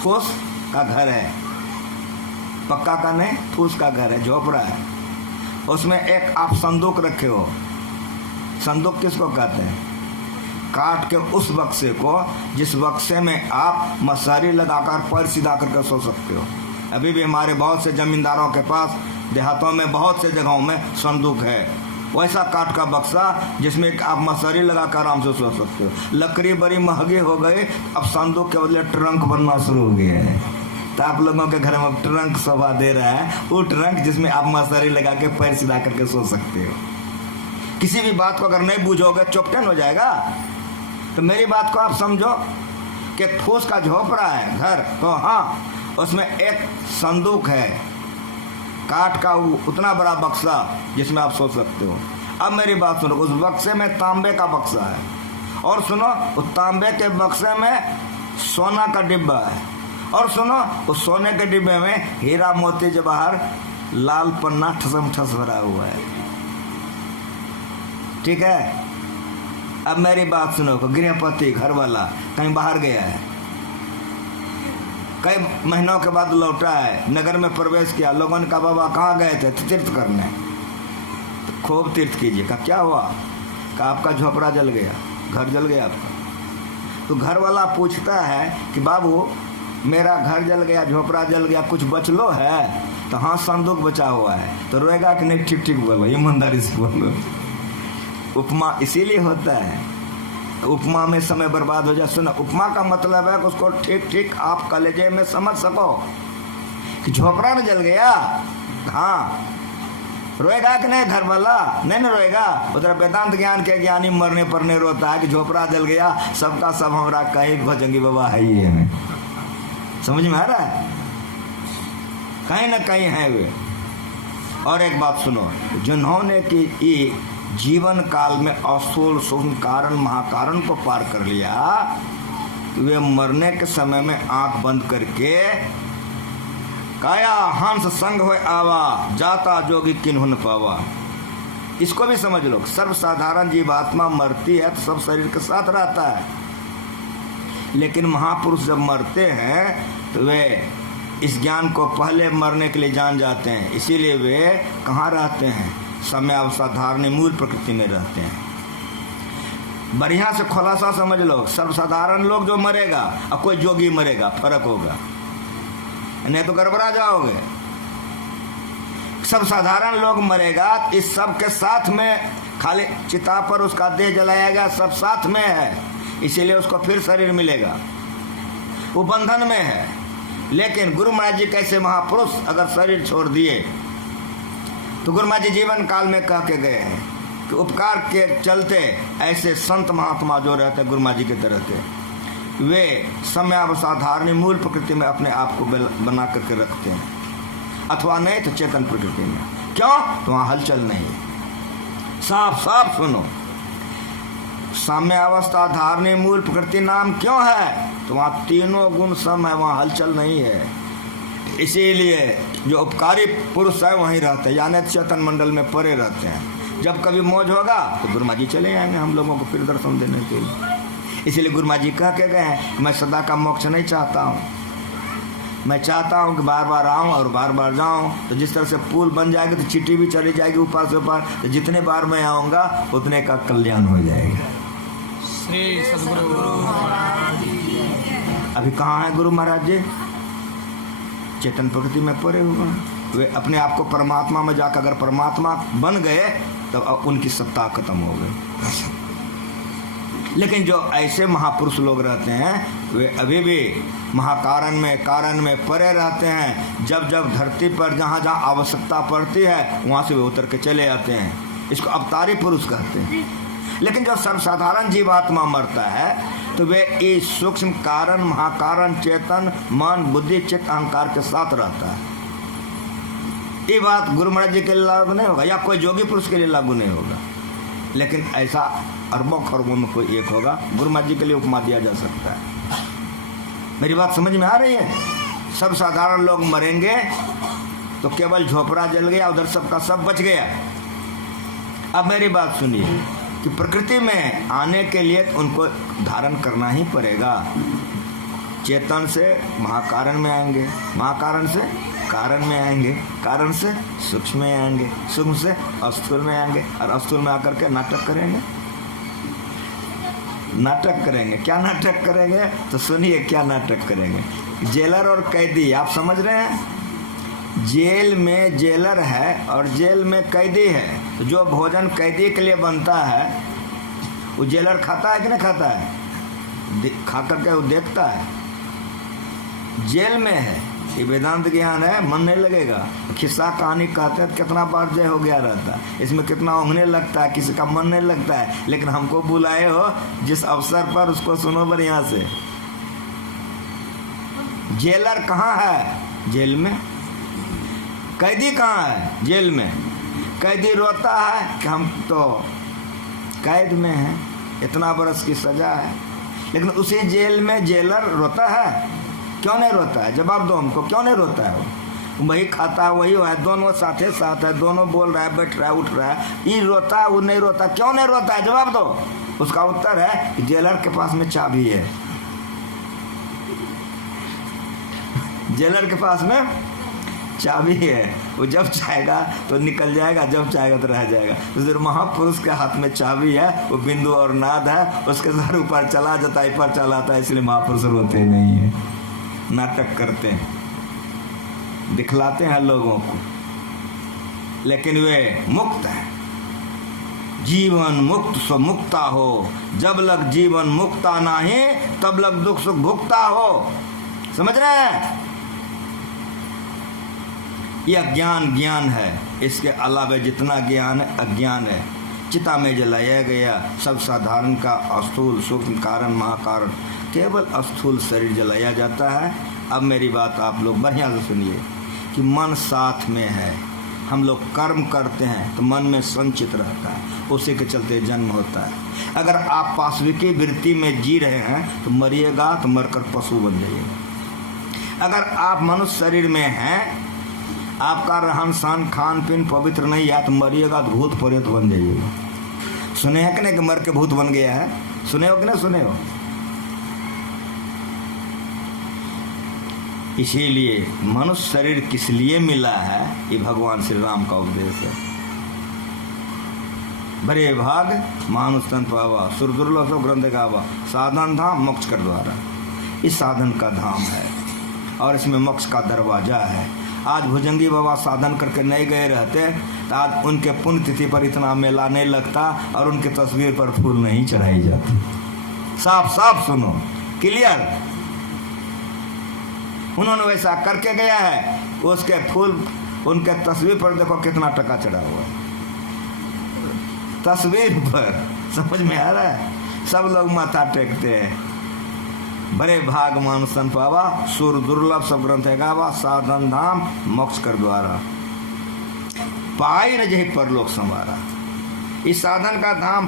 फूस का घर है, पक्का का नहीं, फूस का घर है, झोपड़ा है। उसमें एक आप संदूक रखे हो। संदूक किसको कहते हैं? काट के उस बक्से को जिस बक्से में आप मसारी लगाकर पैर सीधा करके सो सकते हो। अभी भी हमारे बहुत से जमींदारों के पास देहातों में बहुत से जगहों में संदूक है, वैसा काट का बक्सा जिसमें आप मसारी लगाकर आराम से सो सकते हो। लकड़ी बड़ी महंगी हो गई, अब संदूक के बदले ट्रंक बनना शुरू हो गया है। तो आप लोगों के घर में ट्रंक शोभा दे रहा है, वो ट्रंक जिसमें आप मसारी लगा के पैर सीधा करके सो सकते हो। किसी भी बात को अगर नहीं बूझोगे चौपटन हो जाएगा। तो मेरी बात को आप समझो कि फूस का झोपड़ा है घर, तो हाँ, उसमें एक संदूक है, काट का उतना बड़ा बक्सा जिसमें आप सो सकते हो। अब मेरी बात सुनो, उस बक्से में तांबे का बक्सा है, और सुनो उस तांबे के बक्से में सोना का डिब्बा है, और सुनो उस सोने के डिब्बे में हीरा मोती जवाहर लाल पन्ना ठसम ठस भरा हुआ है। ठीक है? अब मेरी बात सुनो, गृहपति घर वाला कहीं बाहर गया है, कई महीनों के बाद लौटा है, नगर में प्रवेश किया, लोगों ने कहा बाबा कहाँ गए थे? तीर्थ करने। तो खूब तीर्थ कीजिए। कहा क्या हुआ? कहा आपका झोपड़ा जल गया, घर जल गया आपका। तो घर वाला पूछता है कि बाबू मेरा घर जल गया, झोपड़ा जल गया, कुछ बचलो है? तो हाँ, संदूक बचा हुआ है। तो रोएगा कि नहीं? ठीक ठीक बोलो, ईमानदारी से बोलो। उपमा इसीलिए होता है, उपमा में समय बर्बाद हो जाए। सुनो, उपमा का मतलब है कि उसको ठीक ठीक आप कलेजे में समझ सको कि झोपड़ा न जल गया। हाँ, रोएगा कि नहीं घर वाला? नहीं न रोएगा। उधर वेदांत ज्ञान के ज्ञानी मरने पर नहीं रोता है कि झोपड़ा जल गया, सबका सब हमारा कहीं भुजंगी बाबा है ही है। समझ में आ रहा है? कहीं ना कहीं है वे। और एक बात सुनो, जिन्होंने कि जीवन काल में अस्थूल सूक्ष्म कारण महाकारण को पार कर लिया, वे मरने के समय में आंख बंद करके काया हंस संग होय आवा, जाता जोगी किन्हु न पावा। इसको भी समझ लो, सर्वसाधारण जीवात्मा मरती है तो सब शरीर के साथ रहता है, लेकिन महापुरुष जब मरते हैं तो वे इस ज्ञान को पहले मरने के लिए जान जाते हैं। इसीलिए वे कहाँ रहते हैं? समय अवस्था धारणी मूल प्रकृति में रहते हैं। बढ़िया से खुलासा समझ लो, सर्वसाधारण लोग जो मरेगा और कोई जोगी मरेगा, फर्क होगा, नहीं तो गड़बड़ा जाओगे। सब साधारण लोग मरेगा, इस सब के साथ में खाली चिता पर उसका देह जलाया गया, सब साथ में है, इसीलिए उसको फिर शरीर मिलेगा, वो बंधन में है। लेकिन गुरु महाराज जी कैसे महापुरुष अगर शरीर छोड़ दिए तो गुरु महाराज जी जीवन काल में कह के गए हैं कि उपकार के चलते ऐसे संत महात्मा जो रहते गुरु महाराज जी के तरह के, वे समयावसाधारणी मूल प्रकृति में अपने आप को बना करके रखते हैं, अथवा नहीं तो चेतन प्रकृति में। क्यों? तो वहाँ हलचल नहीं। साफ साफ सुनो, साम्यावस्था धारणी मूल प्रकृति नाम क्यों है? तो वहाँ तीनों गुण सम है, वहाँ हलचल नहीं है। इसीलिए जो उपकारी पुरुष है वहीं रहते हैं, यानी चेतन मंडल में परे रहते हैं। जब कभी मौज होगा तो गुरु महाराज जी चले आएंगे हम लोगों को फिर दर्शन देने के लिए। इसीलिए गुरु महाराज जी कह के गए हैं, मैं सदा का मोक्ष नहीं चाहता हूँ, मैं चाहता हूँ कि बार बार आऊँ और बार बार जाऊँ। तो जिस तरह से पुल बन जाएगी तो चिट्ठी भी चली जाएगी ऊपर से ऊपर, तो जितने बार मैं आऊँगा उतने का कल्याण हो जाएगा। श्री सद्गुरु। अभी कहाँ है गुरु महाराज जी? चेतन प्रकृति में पड़े हुए हैं। वे अपने आप को परमात्मा में जाकर अगर परमात्मा बन गए तो उनकी सत्ता खत्म हो गई। लेकिन जो ऐसे महापुरुष लोग रहते हैं वे अभी भी महाकारण में कारण में परे रहते हैं। जब जब धरती पर जहाँ जहाँ आवश्यकता पड़ती है वहाँ से वे उतर के चले आते हैं। इसको अवतारी पुरुष कहते हैं। लेकिन जो सर्वसाधारण जीवात्मा मरता है तो वे इस सूक्ष्म कारण महाकारण चेतन मन बुद्धि चित्त अहंकार के साथ रहता है। ये बात गुरु महाराज जी के लिए लागू नहीं होगा या कोई जोगी पुरुष के लिए लागू नहीं होगा, लेकिन ऐसा अरबों खरबों में कोई एक होगा। गुरु महाराज जी के लिए उपमा दिया जा सकता है। मेरी बात समझ में आ रही है? सब साधारण लोग मरेंगे तो केवल झोपड़ा जल गया, उधर सबका सब बच गया। अब मेरी बात सुनिए कि प्रकृति में आने के लिए उनको धारण करना ही पड़ेगा। चेतन से महाकारण में आएंगे, महाकारण से कारण में आएंगे, कारण से सूक्ष्म में आएंगे, सूक्ष्म से अस्थूल में आएंगे और अस्थूल में आकर के नाटक करेंगे। नाटक करेंगे। क्या नाटक करेंगे? तो सुनिए क्या नाटक करेंगे। जेलर और कैदी, आप समझ रहे हैं? जेल में जेलर है और जेल में कैदी है। तो जो भोजन कैदी के लिए बनता है वो जेलर खाता है कि नहीं खाता है? खा करके वो देखता है। जेल में है, ये वेदांत ज्ञान है, मन नहीं लगेगा। किस्सा कहानी कहते हैं कितना बार जय हो गया रहता है, इसमें कितना उंगने लगता है, किसी का मन नहीं लगता है। लेकिन हमको बुलाए हो जिस अवसर पर उसको सुनो बढ़िया से। जेलर कहाँ है? जेल में। कैदी कहाँ है? जेल में। कैदी रोता है कि हम तो कैद में हैं, इतना बरस की सजा है। लेकिन उसी जेल में जेलर रोता है? क्यों नहीं रोता है? जवाब दो हमको, क्यों नहीं रोता है? वो वही खाता है, वही है, दोनों साथे साथ है, दोनों बोल रहा है, बैठ रहा है, उठ रहा है। ये रोता है, वो नहीं रोता। क्यों नहीं रोता है? जवाब दो। उसका उत्तर है कि जेलर के पास में चाबी है। जेलर के पास में चाबी है, वो जब चाहेगा तो निकल जाएगा, जब चाहेगा तो रह जाएगा। तो महापुरुष के हाथ में चाबी है, वो बिंदु और नाद है, उसके सर ऊपर चला जाता है, ऊपर चला आता है। इसलिए महापुरुष रोते नहीं है, नाटक करते हैं, दिखलाते हैं लोगों को, लेकिन वे मुक्त हैं। जीवन मुक्त सो मुक्ता हो, जब लग जीवन मुक्ता नहीं तब लग दुख सुख भुगता हो। समझ रहे हैं? ये अज्ञान ज्ञान है, इसके अलावा जितना ज्ञान है अज्ञान है। चिता में जलाया गया सब साधारण का अस्थूल सूक्ष्म कारण महाकारण, केवल अस्थूल शरीर जलाया जाता है। अब मेरी बात आप लोग बढ़िया से सुनिए कि मन साथ में है। हम लोग कर्म करते हैं तो मन में संचित रहता है, उसी के चलते जन्म होता है। अगर आप पाशविकी वृत्ति में जी रहे हैं तो मरिएगा तो मरकर पशु बन जाइएगा। अगर आप मनुष्य शरीर में हैं, आपका रहन सहन खान पीन पवित्र नहीं है तो मरिएगा तो भूत प्रेत बन जाइएगा। सुने हैं कि नहीं कि मर के भूत बन गया है? सुने हो कि नहीं सुने हो? इसीलिए मनुष्य शरीर किस लिए मिला है, ये भगवान श्री राम का उपदेश है। बड़े भाग मानुष तन पावा, सुरदुर्लभ ग्रंथ गावा, साधन धाम मोक्ष कर द्वारा। इस साधन का धाम है और इसमें मोक्ष का दरवाजा है। आज भुजंगी बाबा साधन करके नहीं गए रहते तो आज उनके पुण्यतिथि पर इतना मेला नहीं लगता और उनके तस्वीर पर फूल नहीं चढ़ाई जाती। साफ साफ सुनो, क्लियर। उन्होंने वैसा करके गया है, उसके फूल उनके तस्वीर पर देखो कितना टका चढ़ा हुआ है तस्वीर पर। समझ में आ रहा है? सब लोग माथा टेकते हैं। बड़े भाग मानसन पावा, सुर दुर्लभ सब ग्रंथ है गावा, साधन धाम मोक्ष कर द्वारा, पाई न जही परलोक संवारा। इस साधन का धाम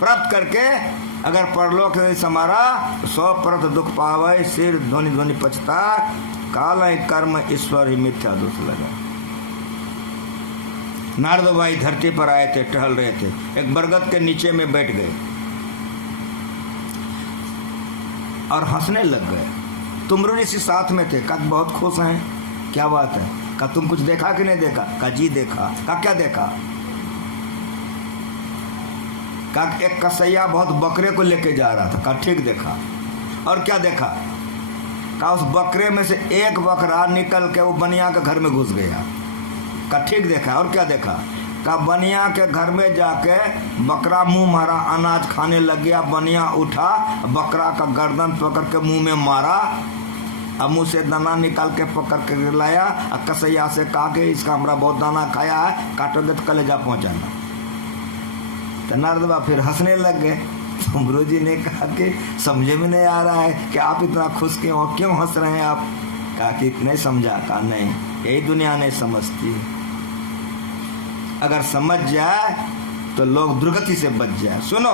प्राप्त करके अगर परलोक से समारा, 100% दुख पावे, सिर ध्वनि ध्वनि पछता, काल कर्म ईश्वर ही मिथ्या दोष लगा। नारद भाई धरती पर आए थे, टहल रहे थे, एक बरगद के नीचे में बैठ गए और हंसने लग गए। तुमरो ऋषि साथ में थे, कहा बहुत खुश हैं, क्या बात है? कहा तुम कुछ देखा कि नहीं देखा? कहा जी देखा। कहा क्या देखा? कहा एक कसैया बहुत बकरे को लेके जा रहा था। कहा ठीक देखा। और क्या देखा? कहा उस बकरे में से एक बकरा निकल के वो बनिया के घर में घुस गया। कहा ठीक देखा। और क्या देखा? कहा बनिया के घर में जाके बकरा मुंह मारा, अनाज खाने लग गया, बनिया उठा, बकरा का गर्दन पकड़ के मुंह में मारा, अब मुंह से दाना निकाल के पकड़ के लाया, और कसैया से कहा कि इसका हमरा बहुत दाना खाया है, काटोगे तो कलेजा पहुंचाना। तो नारद बाबा फिर हंसने लग गए। तो गुरु जी ने कहा कि समझे में नहीं आ रहा है कि आप इतना खुश क्यों हो, क्यों हंस रहे हैं आप? कहा कि नहीं समझा। कहा नहीं, यही दुनिया नहीं समझती। अगर समझ जाए तो लोग दुर्गति से बच जाए। सुनो,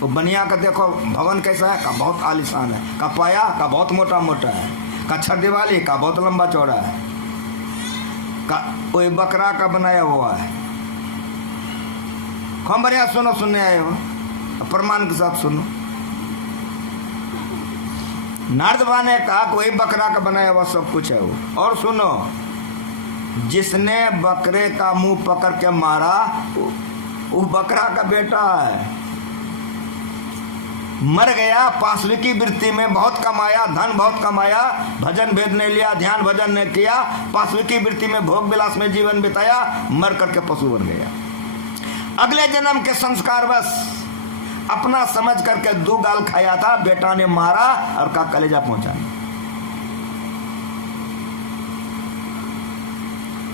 वो बनिया का देखो भवन कैसा है? का बहुत आलीशान है। का पाया? का बहुत मोटा मोटा है। का छत दिवाली? का बहुत लंबा चौड़ा है। का कोई बकरा का बनाया हुआ है। कौन बढ़िया सुनो, सुनने आए हो, प्रमाण के साथ सुनो। नारद बाबा ने कहा कोई बकरा का बनाया हुआ सब कुछ है वो। और सुनो, जिसने बकरे का मुंह पकड़ के मारा वो बकरा का बेटा है, मर गया, पाशविकी वृत्ति में बहुत कमाया, धन बहुत कमाया, भजन भेद नहीं लिया, ध्यान भजन नहीं किया, पाशविकी वृत्ति में भोग विलास में जीवन बिताया, मर करके पशु बन गया। अगले जन्म के संस्कार बस अपना समझ करके 2 गाल खाया था, बेटा ने मारा और कहा कलेजा पहुंचाना।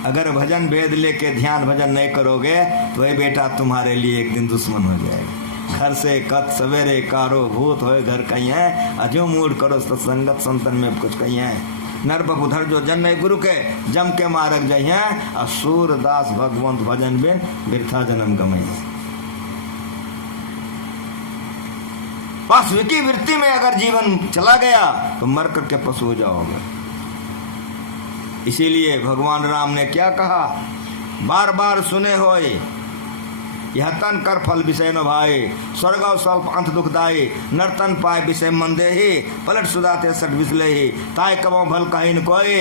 अगर भजन भेद लेके ध्यान भजन नहीं करोगे तो वही बेटा तुम्हारे लिए एक दिन दुश्मन हो जाएगा। घर से कत सवेरे कारो भूत होए घर कहीं है, अजो मूड करो सत्संगत संतन में कुछ कहीं है। नर बबुधर जो जन नहीं गुरु के जम के मारक जई हैं, असुर दास भगवंत भजन बिन बिरथा जन्म गमई। पाशविकी वृत्ति में अगर जीवन चला गया तो मर करके पशु हो जाओगे। इसीलिए भगवान राम ने क्या कहा? बार बार सुने होए, यह तन कर फल विषय न भाई, स्वर्ग स्वल्प अंत दुखदायी, नर्तन पाए विषय मंदे ही, पलट सुदाते सट विसले ही, ताय कबो भल कहीं न कोई,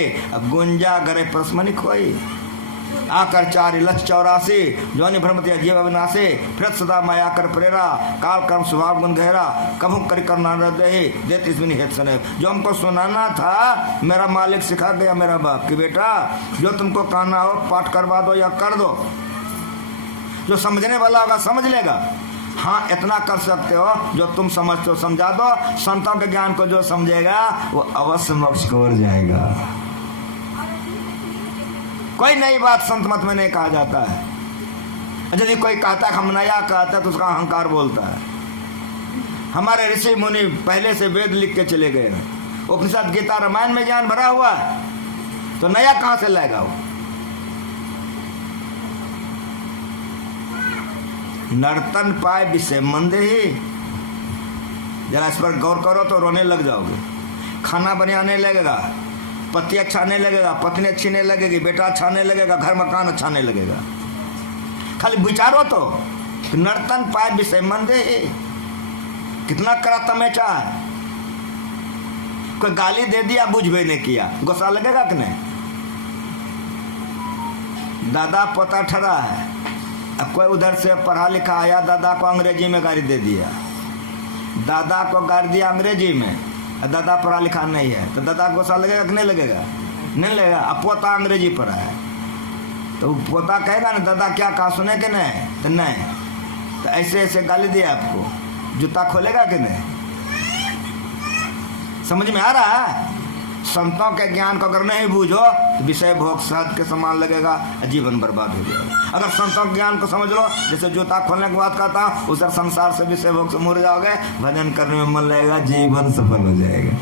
गुंजा गरे प्रस्मनि खोई। आकर 4,84,000 जोनि भ्रमति जीव अविनाशी, फिरत सदा माया कर प्रेरा, काल कर्म स्वभाव गुण गहरा, कभू करी करना दे देत इसमें हेत सने। जो हमको सुनाना था मेरा मालिक सिखा गया, मेरा बाप कि बेटा जो तुमको कहना हो पाठ करवा दो या कर दो, जो समझने वाला होगा समझ लेगा। हाँ, इतना कर सकते हो जो तुम समझते हो समझा दो। संतों के ज्ञान को जो समझेगा वो अवश्य मोक्ष की ओर जाएगा। कोई नई बात संत मत में नहीं कहा जाता है। यदि कोई कहता है हम नया कहता है तो उसका अहंकार बोलता है। हमारे ऋषि मुनि पहले से वेद लिख के चले गए हैं, उपनिषद गीता रामायण में ज्ञान भरा हुआ है, तो नया कहां से लाएगा वो? नर्तन पाए विषय मंदे ही, जरा इस पर गौर करो तो रोने लग जाओगे। खाना बनाने लगेगा, पति अच्छा नहीं लगेगा, पत्नी अच्छी नहीं लगेगी, बेटा अच्छा नहीं लगेगा, घर मकान अच्छा नहीं लगेगा। खाली विचारो तो नर्तन पाए विषय मंदे ही, कितना कड़ा तमेचा है। कोई गाली दे दिया, बुझ भी नहीं किया, गुस्सा लगेगा कि नहीं? दादा पोता ठहरा है, अब कोई उधर से पढ़ा लिखा आया, दादा को अंग्रेजी में गाली दे दिया, दादा को गाली दिया अंग्रेजी में, दादा पढ़ा लिखा नहीं है, तो दादा को गुस्सा लगेगा कि नहीं लगेगा? नहीं लेगा। अब पोता अंग्रेजी पढ़ा है तो पोता कहेगा ना दादा क्या कहा, सुने कि नहीं, तो नहीं, तो ऐसे ऐसे गाली दिया आपको, जूता खोलेगा कि नहीं? समझ में आ रहा है? संतों के ज्ञान को अगर नहीं बूझो तो विषय भोग शहद के समान लगेगा, जीवन बर्बाद हो जाएगा। अगर संतों के ज्ञान को समझ लो, जैसे जूता खोलने की बात करता हूँ, उस संसार से विषय भोग से मुड़ जाओगे, भजन करने में मन लगेगा, जीवन सफल हो जाएगा।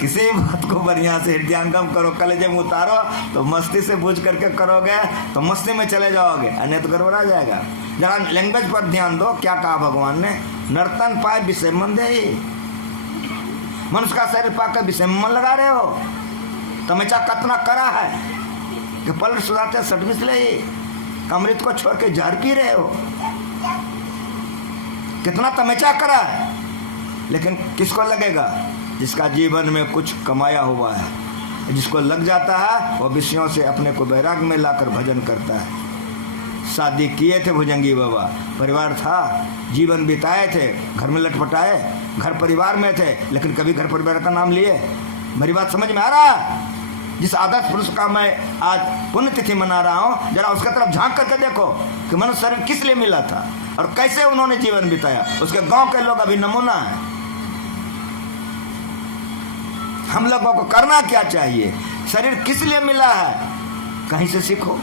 किसी बात को बढ़िया से हृदयांगम करो, कलेजे में उतारो, तो मस्ती से बूझ करके करोगे तो मस्ती में चले जाओगे, अन्य तो गड़बड़ा जाएगा। जरा लैंग्वेज पर ध्यान दो, क्या कहा भगवान ने, नर्तन पाए विषय मन दे। मनुष्य का शरीर पाकर विषय में मन लगा रहे हो, तमचा कतना करा है कि पलट सुधाते सट मिसले, अमृत को छोड़ के जहर पी रहे हो, कितना तमचा करा है। लेकिन किसको लगेगा? जिसका जीवन में कुछ कमाया हुआ है, जिसको लग जाता है वो विषयों से अपने को बैराग में लाकर भजन करता है। शादी किए थे भुजंगी बाबा, परिवार था, जीवन बिताए थे, घर में लटपटाए, घर परिवार में थे, लेकिन कभी घर परिवार का नाम लिए? मेरी बात समझ में आ रहा है? जिस आदर्श पुरुष का मैं आज पुण्यतिथि मना रहा हूँ, जरा उसके तरफ झांक करके देखो कि मनुष्य शरीर किस लिए मिला था और कैसे उन्होंने जीवन बिताया। उसके गांव के लोग अभी नमूना है। हम लोगों को करना क्या चाहिए? शरीर किस लिए मिला है, कहीं से सीखो।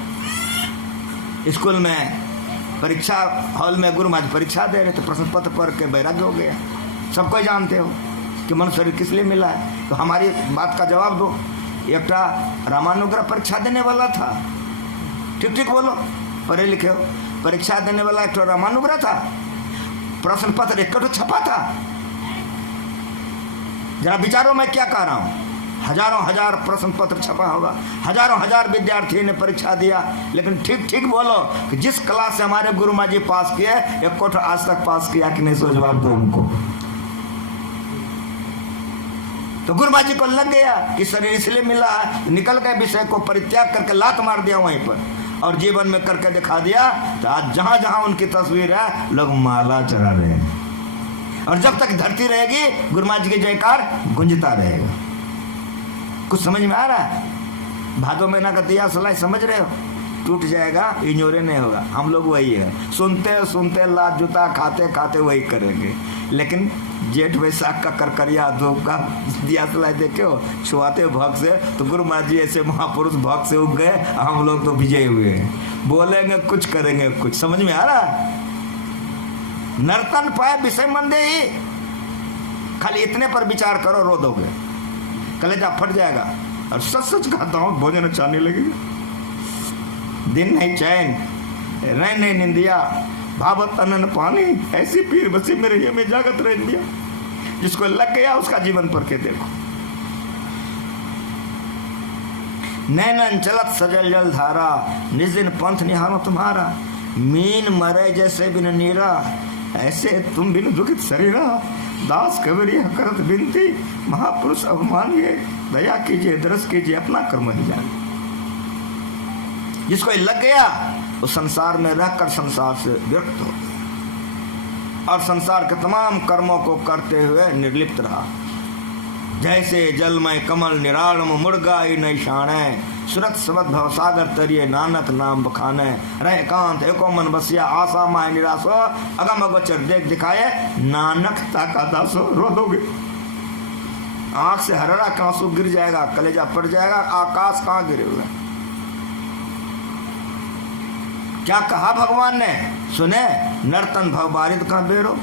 स्कूल में परीक्षा हॉल में गुरु महाराज परीक्षा दे रहे थे, प्रश्न पत्र पढ़ के वैराग्य हो गया। सबको जानते हो कि मनुष्य शरीर किस लिए मिला है, तो हमारी बात का जवाब दो। एक रामानुग्रह परीक्षा देने वाला था, ठीक ठीक बोलो, पढ़े लिखे हो, परीक्षा देने वाला एक रामानुग्रह था, प्रश्न पत्र एक छपा था। जरा विचारो मैं क्या कह रहा हूँ, हजारों हजार प्रश्न पत्र छपा होगा, हजारों हजार विद्यार्थी ने परीक्षा दिया, लेकिन ठीक ठीक बोलो कि जिस क्लास से हमारे गुरु माँ जी पास किए, एक कोठ आज तक पास किया कि नहीं, सो जवाब दो उनको। तो गुरु माँ जी को लग गया कि शरीर इसलिए मिला है, निकल गए विषय को परित्याग करके लात मार दिया वहीं पर और जीवन में करके दिखा दिया। तो आज जहां जहां उनकी तस्वीर है, लोग माला चढ़ा रहे हैं, और जब तक धरती रहेगी गुरु माँ जी की जयकार गुंजता रहेगा। कुछ समझ में आ रहा है? भादो महीना का दिया सलाई समझ रहे हो, टूट जाएगा, इंजोरे नहीं होगा। हम लोग वही है, सुनते सुनते लात जूता खाते खाते वही करेंगे। लेकिन जेठ वैशाख का करकरिया धूप का दिया सलाई देखे हो, छुआते भक्त से, तो गुरु महाराज जी ऐसे महापुरुष भक्त से उग गए, हम लोग तो विजय हुए हैं। बोलेंगे कुछ, करेंगे कुछ। समझ में आ रहा है? नर्तन पाए विषय मंदे ही, खाली इतने पर विचार करो, रो दोगे, कलेजा फट जाएगा। और सच सच कहता हूँ, भोजन चाहने लगेगा, दिन नहीं चैन, रैन नहीं निंदिया, भावत अनन पानी, ऐसी पीर बसी मेरे ये में जागत रह दिया। जिसको लग गया उसका जीवन पर के देखो। नैनन चलत सजल जल धारा, निज दिन पंथ निहारो तुम्हारा, मीन मरे जैसे बिन नीरा, ऐसे तुम बिन दुखित शरीरा, दास कबीर करत बिनती, महापुरुष अवमानिए, दया कीजिए, दरस कीजिए, अपना कर्म जाने। जिसको लग गया वो संसार में रहकर संसार से विरक्त हो गया और संसार के तमाम कर्मों को करते हुए निर्लिप्त रहा। जैसे जलमय कमल निराड़म मुड़गाई नहीं शाणे, सुरत सबत भवसागर तरिए नानक नाम बखाने, रह एकांत एको मन बसिया, आशा माय निराशो, अगम अगोचर देख दिखाए, नानक ताका दासो। रो दोगे, आंख से हररा का आंसू गिर जाएगा, कलेजा पड़ जाएगा, आकाश कहाँ गिरे हुए। क्या कहा भगवान ने? सुने, नर्तन भव बारिद का बेरो।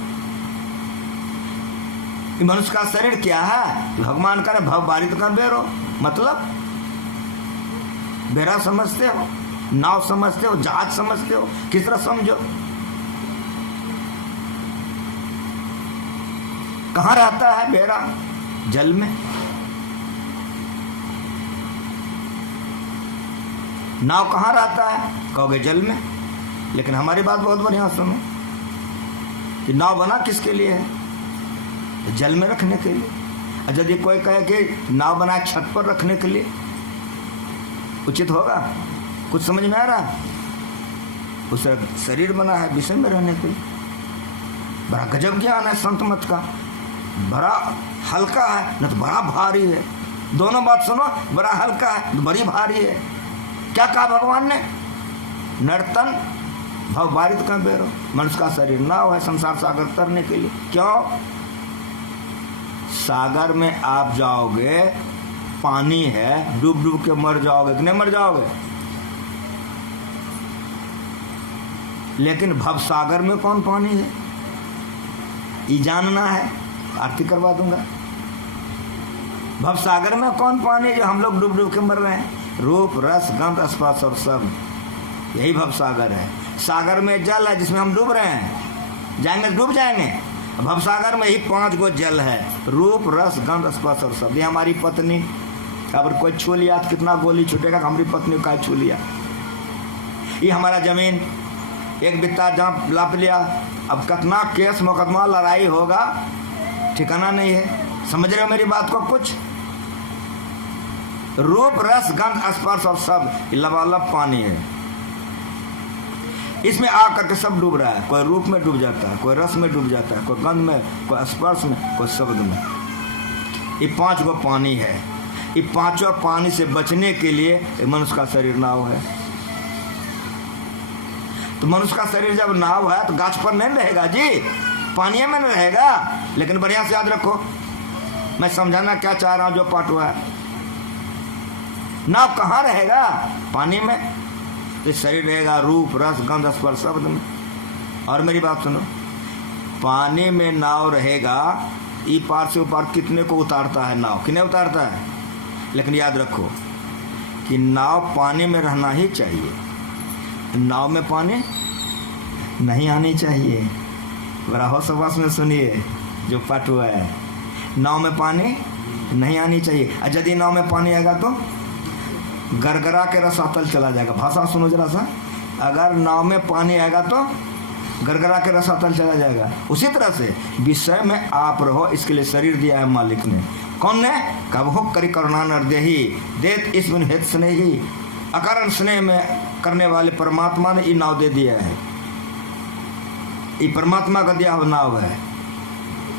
मनुष्य का शरीर क्या है? भगवान का भव बारिद का बेरो, मतलब बेरा समझते हो, नाव समझते हो, जहाज समझते हो, किस तरह समझो? कहाँ रहता है बेरा? जल में। नाव कहाँ रहता है? कहोगे जल में। लेकिन हमारी बात बहुत बढ़िया सुनो कि नाव बना किसके लिए है? जल में रखने के लिए। और यदि कोई कहे कि नाव बना छत पर रखने के लिए, उचित होगा? कुछ समझ में आ रहा? उस शरीर बना है विषय में रहने के लिए। बड़ा गजब ज्ञान है संत मत का, बड़ा हल्का है, न तो बड़ा भारी है। दोनों बात सुनो, बड़ा हल्का है, बड़ी भारी है। क्या कहा भगवान ने? नर्तन भव बारित का बेरो, मनुष्य का शरीर नाव है संसार सागर तरने के लिए। क्यों? सागर में आप जाओगे, पानी है, डूब डूब के मर जाओगे कि नहीं मर जाओगे? लेकिन भव सागर में कौन पानी है, ये जानना है। आरती करवा दूंगा। भव सागर में कौन पानी जो हम लोग डूब डूब के मर रहे हैं? रूप रस गंध स्पर्श और सब, यही भव सागर है। सागर में जल है जिसमें हम डूब रहे हैं, जाएंगे डूब जाएंगे। भव सागर में ही 5 गो जल है, रूप रस गंध स्पर्श और सब। ये हमारी पत्नी, अगर कोई छू लिया तो कितना गोली छूटेगा, हमारी पत्नी का छू लिया। ये हमारा जमीन, एक बित्ता जहाँ लाप लिया, अब कितना केस मुकदमा लड़ाई होगा ठिकाना नहीं है। समझ रहे हो मेरी बात को? कुछ रूप रस गंध स्पर्श और सब लबालब पानी है, इसमें आकर के सब डूब रहा है। कोई रूप में डूब जाता है, कोई रस में डूब जाता है, कोई गंध में, कोई स्पर्श में, कोई शब्द में। ये 5 गो पानी है। ये 5 पानी से बचने के लिए मनुष्य का शरीर नाव है। तो मनुष्य का शरीर जब नाव है तो गाछ पर नहीं रहेगा जी, पानी में नहीं रहेगा। लेकिन बढ़िया से याद रखो, मैं समझाना क्या चाह रहा हूं। जो पाठ हुआ है, नाव कहाँ रहेगा? पानी में। तो शरीर रहेगा रूप रस गंध स्पर्श शब्द में। और मेरी बात सुनो, पानी में नाव रहेगा, ई पार से ऊपर कितने को उतारता है नाव? कितने उतारता है? लेकिन याद रखो कि नाव पानी में रहना ही चाहिए, नाव में पानी नहीं आनी चाहिए। बड़ा हो सवास में सुनिए जो पाठ हुआ है, नाव में पानी नहीं आनी चाहिए। और यदि नाव में पानी आएगा तो गरगरा के रसातल चला जाएगा। भाषा सुनो जरा सा, अगर नाव में पानी आएगा तो गरगरा के रसातल चला जाएगा। उसी तरह से विषय में आप रहो, इसके लिए शरीर दिया है मालिक ने। कौन ने? कब हो करी करुणा नरदेही देत इसमें हित स्नेही। अकारण स्नेह में करने वाले परमात्मा ने ये नाव दे दिया है। ये परमात्मा का दिया हुआ नाव है।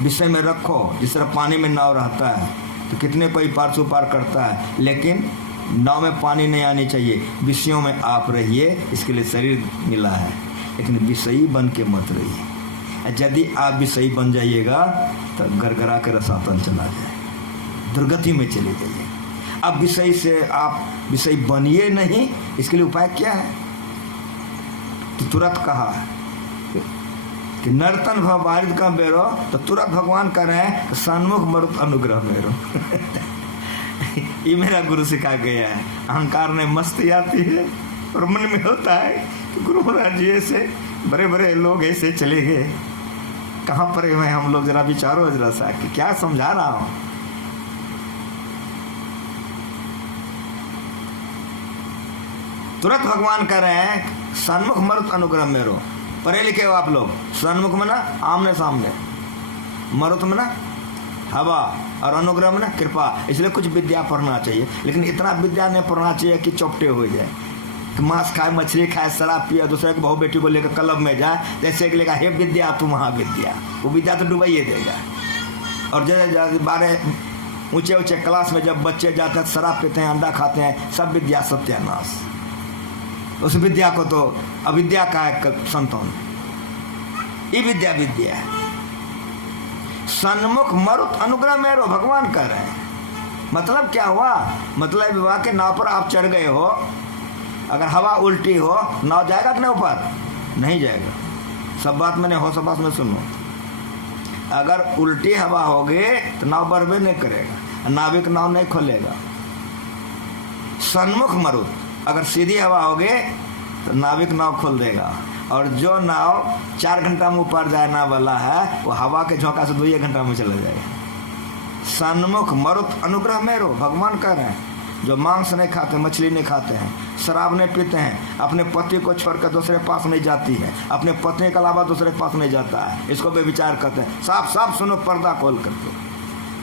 विषय में रखो, जिस तरह पानी में नाव रहता है तो कितने कोई पार से पार करता है, लेकिन नाव में पानी नहीं आनी चाहिए। विषयों में आप रहिए, इसके लिए शरीर मिला है, लेकिन विषयी बन के मत रहिए। यदि आप विषयी बन जाइएगा तो गरगरा के रसातल चला जाए, दुर्गति में चले जाइए। अब विषय से आप विषय बनिए नहीं, इसके लिए उपाय क्या है? तो तुरंत कहा कि नर्तन भव बारित का बेरो, तो तुरंत भगवान कह रहे हैं सन्मुख मरुत अनुग्रह मेरो। ये मेरा गुरु सिखा गया है। अहंकार में मस्ती आती है और मन में होता है कि गुरु महाराज जी ऐसे बड़े बड़े लोग ऐसे चले गए, कहाँ पर हैं हम लोग? जरा विचारो जरा सा कि क्या समझा रहा हूँ। तुरंत भगवान कह रहे हैं सन्मुख मरुत अनुग्रह मेरो। पढ़े लिखे हो आप लोग? सन्मुख में ना आमने सामने, मरुत में ना हवा, और अनुग्रह में ना कृपा। इसलिए कुछ विद्या पढ़ना चाहिए, लेकिन इतना विद्या नहीं पढ़ना चाहिए कि चौपटे हो जाए, कि मांस खाए, मछली खाए, शराब पिए, दूसरे की बहू बेटी को लेकर क्लब में जाए, जैसे कि लेगा हे विद्या तू महाविद्या, वो विद्या तो डुबाइए देगा। और जैसे 12 ऊंचे ऊंचे क्लास में जब बच्चे जाते हैं, शराब पीते हैं, अंडा खाते हैं, सब विद्या सत्यानाश। उस विद्या को तो अविद्या का है संतों। ये विद्या विद्या है। सन्मुख मरुत अनुग्रह मेरो, भगवान कह रहे हैं। मतलब क्या हुआ? मतलब विवाह के नाव पर आप चढ़ गए हो, अगर हवा उल्टी हो नाव जाएगा कि नहीं ऊपर? नहीं जाएगा। सब बात मैंने हो सब बात में सुनो। अगर उल्टी हवा होगी तो नाव बढ़वे नहीं करेगा, नाविक नाव नहीं खोलेगा। सन्मुख मरुत, अगर सीधी हवा होगी तो नाविक नाव खोल देगा। और जो नाव 4 घंटा में ऊपर जाने वाला है वो हवा के झोंका से 2 घंटा में चला जाएगा। सन्मुख मरुत अनुग्रह मेरो, भगवान कह रहे हैं। जो मांस नहीं खाते, मछली नहीं खाते हैं, शराब नहीं पीते हैं, अपने पति को छोड़कर दूसरे पास नहीं जाती है, अपने पत्नी के अलावा दूसरे पास नहीं जाता है, इसको बेविचार कहते हैं। साफ साफ सुनो पर्दा खोल करके,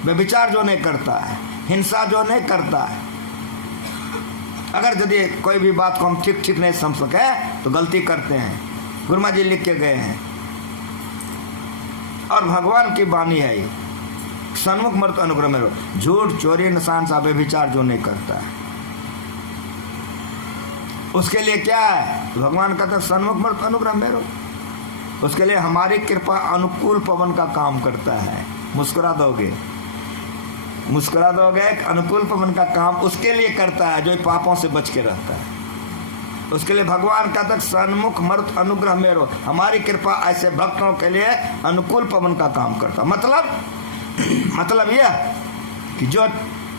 बेविचार जो नहीं करता है, हिंसा जो नहीं करता है। अगर यदि कोई भी बात को हम ठीक ठीक नहीं समझ सके तो गलती करते हैं। गुरुमा जी लिख के गए हैं और भगवान की वाणी है ये। सन्मुख मर्त अनुग्रह में रहो। झूठ चोरी निशान सा व्यभिचार जो नहीं करता है उसके लिए क्या है? तो भगवान कहते सन्मुख मर्त अनुग्रह में रहो। उसके लिए हमारी कृपा अनुकूल पवन का काम करता है। मुस्कुरा दोगे, मुस्कुरा दोगे, अनुकूल पवन का काम उसके लिए करता है जो पापों से बच के रहता है। उसके लिए भगवान का तक सन्मुख मर्त अनुग्रह में रहो। हमारी कृपा ऐसे भक्तों के लिए अनुकूल पवन का काम करता। मतलब यह कि जो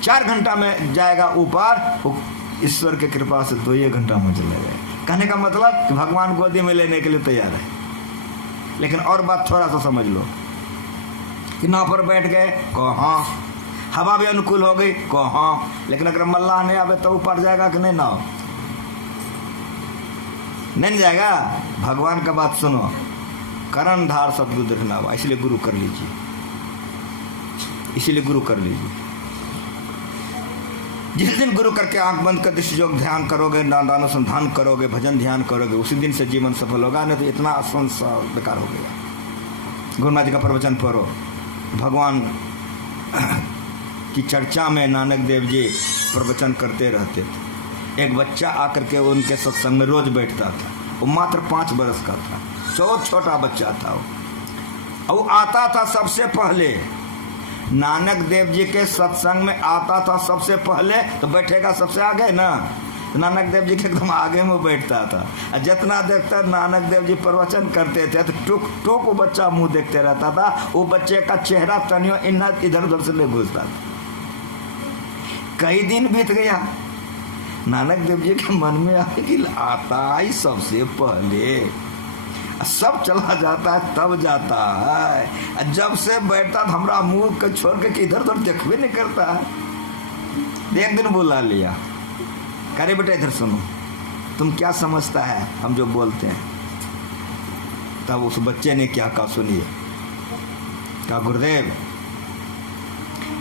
4 घंटा में जाएगा ऊपर, वो ईश्वर की कृपा से 2 घंटा में चले गए। कहने का मतलब कि भगवान गोदी में लेने के लिए तैयार है। लेकिन और बात थोड़ा सा समझ लो कि नाव पर बैठ गए को हाँ, हवा भी अनुकूल हो गई को हाँ, लेकिन अगर मल्लाह नहीं आवे तो ऊपर जाएगा कि नहीं? नाव नहीं जाएगा। भगवान का बात सुनो, कर्णधार सदगुरु देखना हुआ, इसलिए गुरु कर लीजिए, इसीलिए गुरु कर लीजिए। जिस दिन गुरु करके आंख बंद कर दृष्टियोग ध्यान करोगे, नादानुसंधान करोगे, भजन ध्यान करोगे, उसी दिन से जीवन सफल होगा। नहीं तो इतना संसार बेकार हो गया। गुरु महाराज जी का प्रवचन पढ़ो, भगवान की चर्चा में नानक देव जी प्रवचन करते रहते थे। एक बच्चा आकर के उनके सत्संग में रोज बैठता था। वो मात्र 5 बरस का था, छोटा बच्चा था वो आता था सबसे पहले नानक देव जी के सत्संग में, आता था सबसे पहले। तो बैठेगा सबसे आगे ना, तो नानक देव जी के एकदम आगे में बैठता था। जितना देखता नानक देव जी प्रवचन करते थे तो टुक टुक वो बच्चा मुंह देखते रहता था। वो बच्चे का चेहरा तनियों इधर उधर से नहीं घुसता था। कई दिन बीत गया, नानक देव जी के मन में आया कि आता ही सबसे पहले, सब चला जाता है तब जाता है। जब से बैठता था हमरा मुंह को छोड़ के इधर उधर देखबे नहीं करता है। एक दिन बुला लिया, करे बेटा इधर सुनो, तुम क्या समझता है हम जो बोलते हैं? तब उस बच्चे ने क्या कहा सुनिए। कहा गुरुदेव,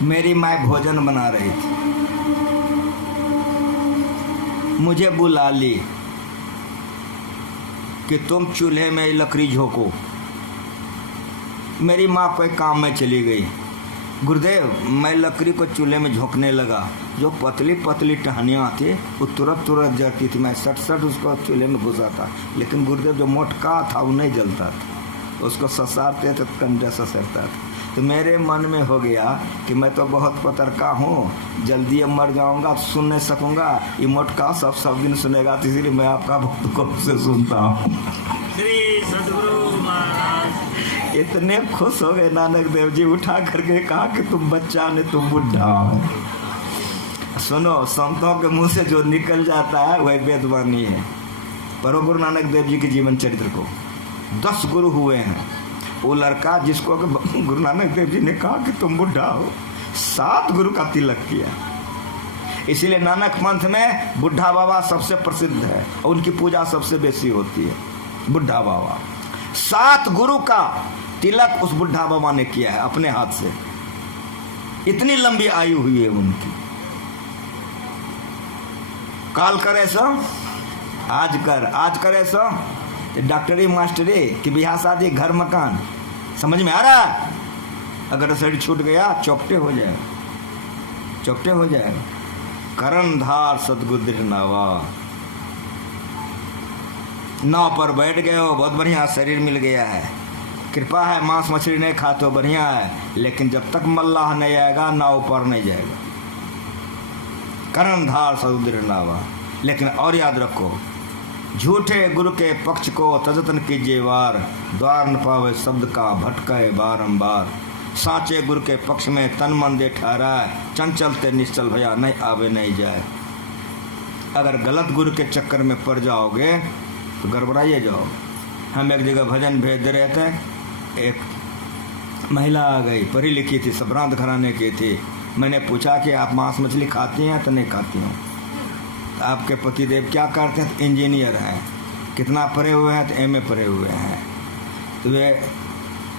मेरी माँ भोजन बना रही थी, मुझे बुला ली कि तुम चूल्हे में लकड़ी झोंको। मेरी माँ पे काम में चली गई। गुरुदेव, मैं लकड़ी को चूल्हे में झोंकने लगा। जो पतली पतली टहनियाँ थी वो तुरंत जलती थी। मैं सट उसको चूल्हे में घुसा था, लेकिन गुरुदेव जो मोटका था वो नहीं जलता था। उसको ससारते तो कंडा ससरता था। तो मेरे मन में हो गया कि मैं तो बहुत पतरका हूँ, जल्दी मर जाऊंगा, सुन नहीं सकूंगा, ये मोटका सब दिन सुनेगा, तो इसीलिए मैं आपका बहुत कौन से सुनता हूँ। श्री सद्गुरु महाराज इतने खुश हो गए नानक देव जी, उठा करके कहा कि तुम बच्चा नहीं, तुम बुढ़ा हो। सुनो, संतों के मुंह से जो निकल जाता है वह वेदवाणी है। परो गुरु नानक देव जी के जीवन चरित्र को 10 गुरु हुए हैं। वो लड़का जिसको गुरु नानक देव जी ने कहा कि तुम बुढ़ा हो, 7 गुरु का तिलक किया। इसीलिए नानक पंथ में बुढ़ा बाबा सबसे प्रसिद्ध है और उनकी पूजा सबसे बेसी होती है। बुढ़ा बाबा 7 गुरु का तिलक उस बुढ़ा बाबा ने किया है अपने हाथ से। इतनी लंबी आयु हुई है उनकी। काल करे सो आज करे सो डॉक्टरी मास्टरी कि बिहार शादी घर मकान, समझ में आ रहा? अगर शरीर छूट गया चौपटे हो जाएगा। कर्णधार सदगुरु दृढ़ नावा। नाव पर बैठ गए हो, बहुत बढ़िया, शरीर मिल गया है, कृपा है, मांस मछली नहीं खाते हो, बढ़िया है। लेकिन जब तक मल्लाह नहीं आएगा नाव पर नहीं जाएगा। कर्णधार सदगुरु दृढ़ नावा। लेकिन और याद रखो, झूठे गुरु के पक्ष को तजतन कीजिए वार, द्वार न पावे शब्द का भटके बारंबार। साचे गुरु के पक्ष में तन मन दे ठहराए, चंचलते निश्चल भया नहीं आवे नहीं जाए। अगर गलत गुरु के चक्कर में पड़ जाओगे तो गड़बड़ाइए जाओगे। हम एक जगह भजन भेज दे रहे थे, एक महिला आ गई, पढ़ी लिखी थी, संभ्रांत घराने की थी। मैंने पूछा कि आप मांस मछली खाती हैं? तो नहीं खाती हूँ। आपके पतिदेव क्या करते हैं? तो इंजीनियर हैं। कितना पढ़े हुए हैं? तो एमए पढ़े हुए हैं। तो वे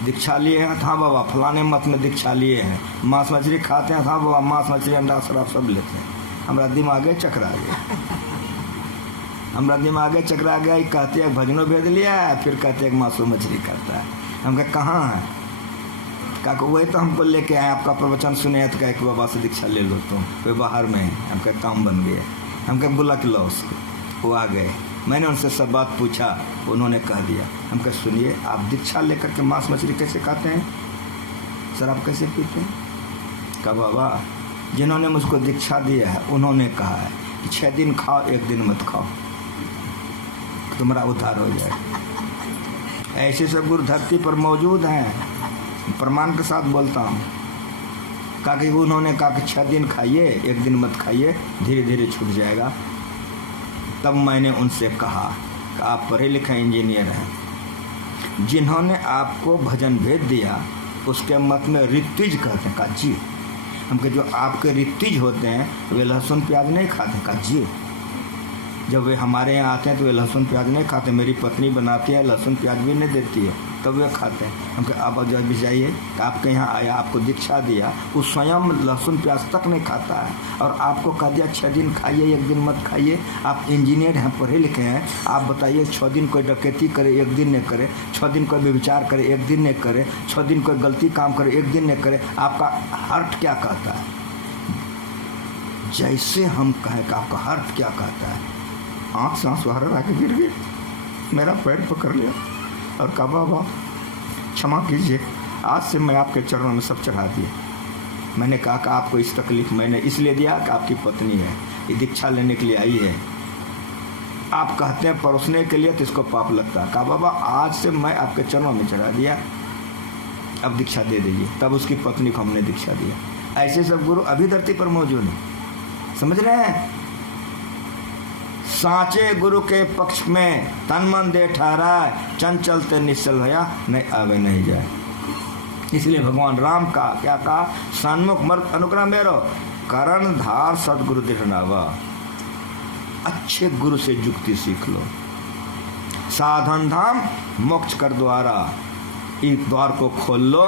दीक्षा लिए हैं? हाँ बाबा, फलाने मत में दीक्षा लिए हैं। मांस मछली खाते हैं? हाँ बाबा, मांस मछली अंडा शराब सब लेते हैं। हमारा दिमागे चकरा गया। कहते हैं भजनों भेज लिया, फिर कहते हैं मांसो मछली खाता है। हम कहे कहाँ है? कहा वही तो हमको लेके आए, आपका प्रवचन सुने तो कहा कि बाबा से दीक्षा ले लो तुम, कोई बाहर में है, हमका काम बन गया, हमका बुला के लो उसको। वो आ गए, मैंने उनसे सब बात पूछा, उन्होंने कह दिया। हमका सुनिए, आप दीक्षा लेकर के मांस मछली कैसे खाते हैं, शराब कैसे पीते हैं? कहा बाबा जिन्होंने मुझको दीक्षा दिया है उन्होंने कहा है कि 6 दिन खाओ, 1 दिन मत खाओ, तुम्हारा उद्धार हो जाए। ऐसे सब गुरु धरती पर मौजूद हैं, प्रमाण के साथ बोलता हूँ। कहा कि उन्होंने कहा कि 6 दिन खाइए, 1 दिन मत खाइए, धीरे धीरे छूट जाएगा। तब मैंने उनसे कहा कि आप पढ़े लिखे इंजीनियर हैं, जिन्होंने आपको भजन भेद दिया उसके मत में ऋत्विज कहते हैं। कहा जी। हमके जो आपके ऋत्विज होते हैं वे लहसुन प्याज नहीं खाते। कहा जी। जब वे हमारे यहाँ आते हैं तो वे लहसुन प्याज नहीं खाते, मेरी पत्नी बनाती है, लहसुन प्याज भी नहीं देती है, तब वे खाते हैं। हम कहे आप जब भी जाइए, आपके यहाँ आया, आपको दीक्षा दिया, वो स्वयं लहसुन प्याज तक नहीं खाता है, और आपको कह दिया 6 दिन खाइए, 1 दिन मत खाइए। आप इंजीनियर हैं, पढ़े लिखे हैं, आप बताइए 6 दिन कोई डकैती करे, 1 दिन नहीं करे, 6 दिन कोई व्यभिचार करे, 1 दिन नहीं करे, 6 दिन कोई गलती काम करे, 1 दिन नहीं करे, आपका हार्ट क्या कहता है? जैसे हम कहें कि आपका हार्ट क्या कहता है, आँख से आंसू बाहर आके गिर गए, मेरा पैर पकड़ लिया और कहा बाबा क्षमा कीजिए, आज से मैं आपके चरणों में सब चढ़ा दिए। मैंने कहा कि आपको इस तकलीफ मैंने इसलिए दिया कि आपकी पत्नी है, ये दीक्षा लेने के लिए आई है, आप कहते हैं परोसने के लिए तो इसको पाप लगता है। कहा बाबा आज से मैं आपके चरणों में चढ़ा दिया, अब दीक्षा दे दीजिए। तब उसकी पत्नी को हमने दीक्षा दिया। ऐसे सब गुरु अभी धरती पर मौजूद हैं, समझ रहे हैं? साचे गुरु के पक्ष में तन मन दे ठहरा, चंचल ते निश्चल भया, नहीं आवे नहीं जाए। इसलिए भगवान राम का क्या कहा? सन्मुख मर्द अनुग्रह मेरो, करण धार सदगुरु दृढ़नावा। अच्छे गुरु से जुक्ति सीख लो। साधन धाम मोक्ष कर द्वारा, इस द्वार को खोल लो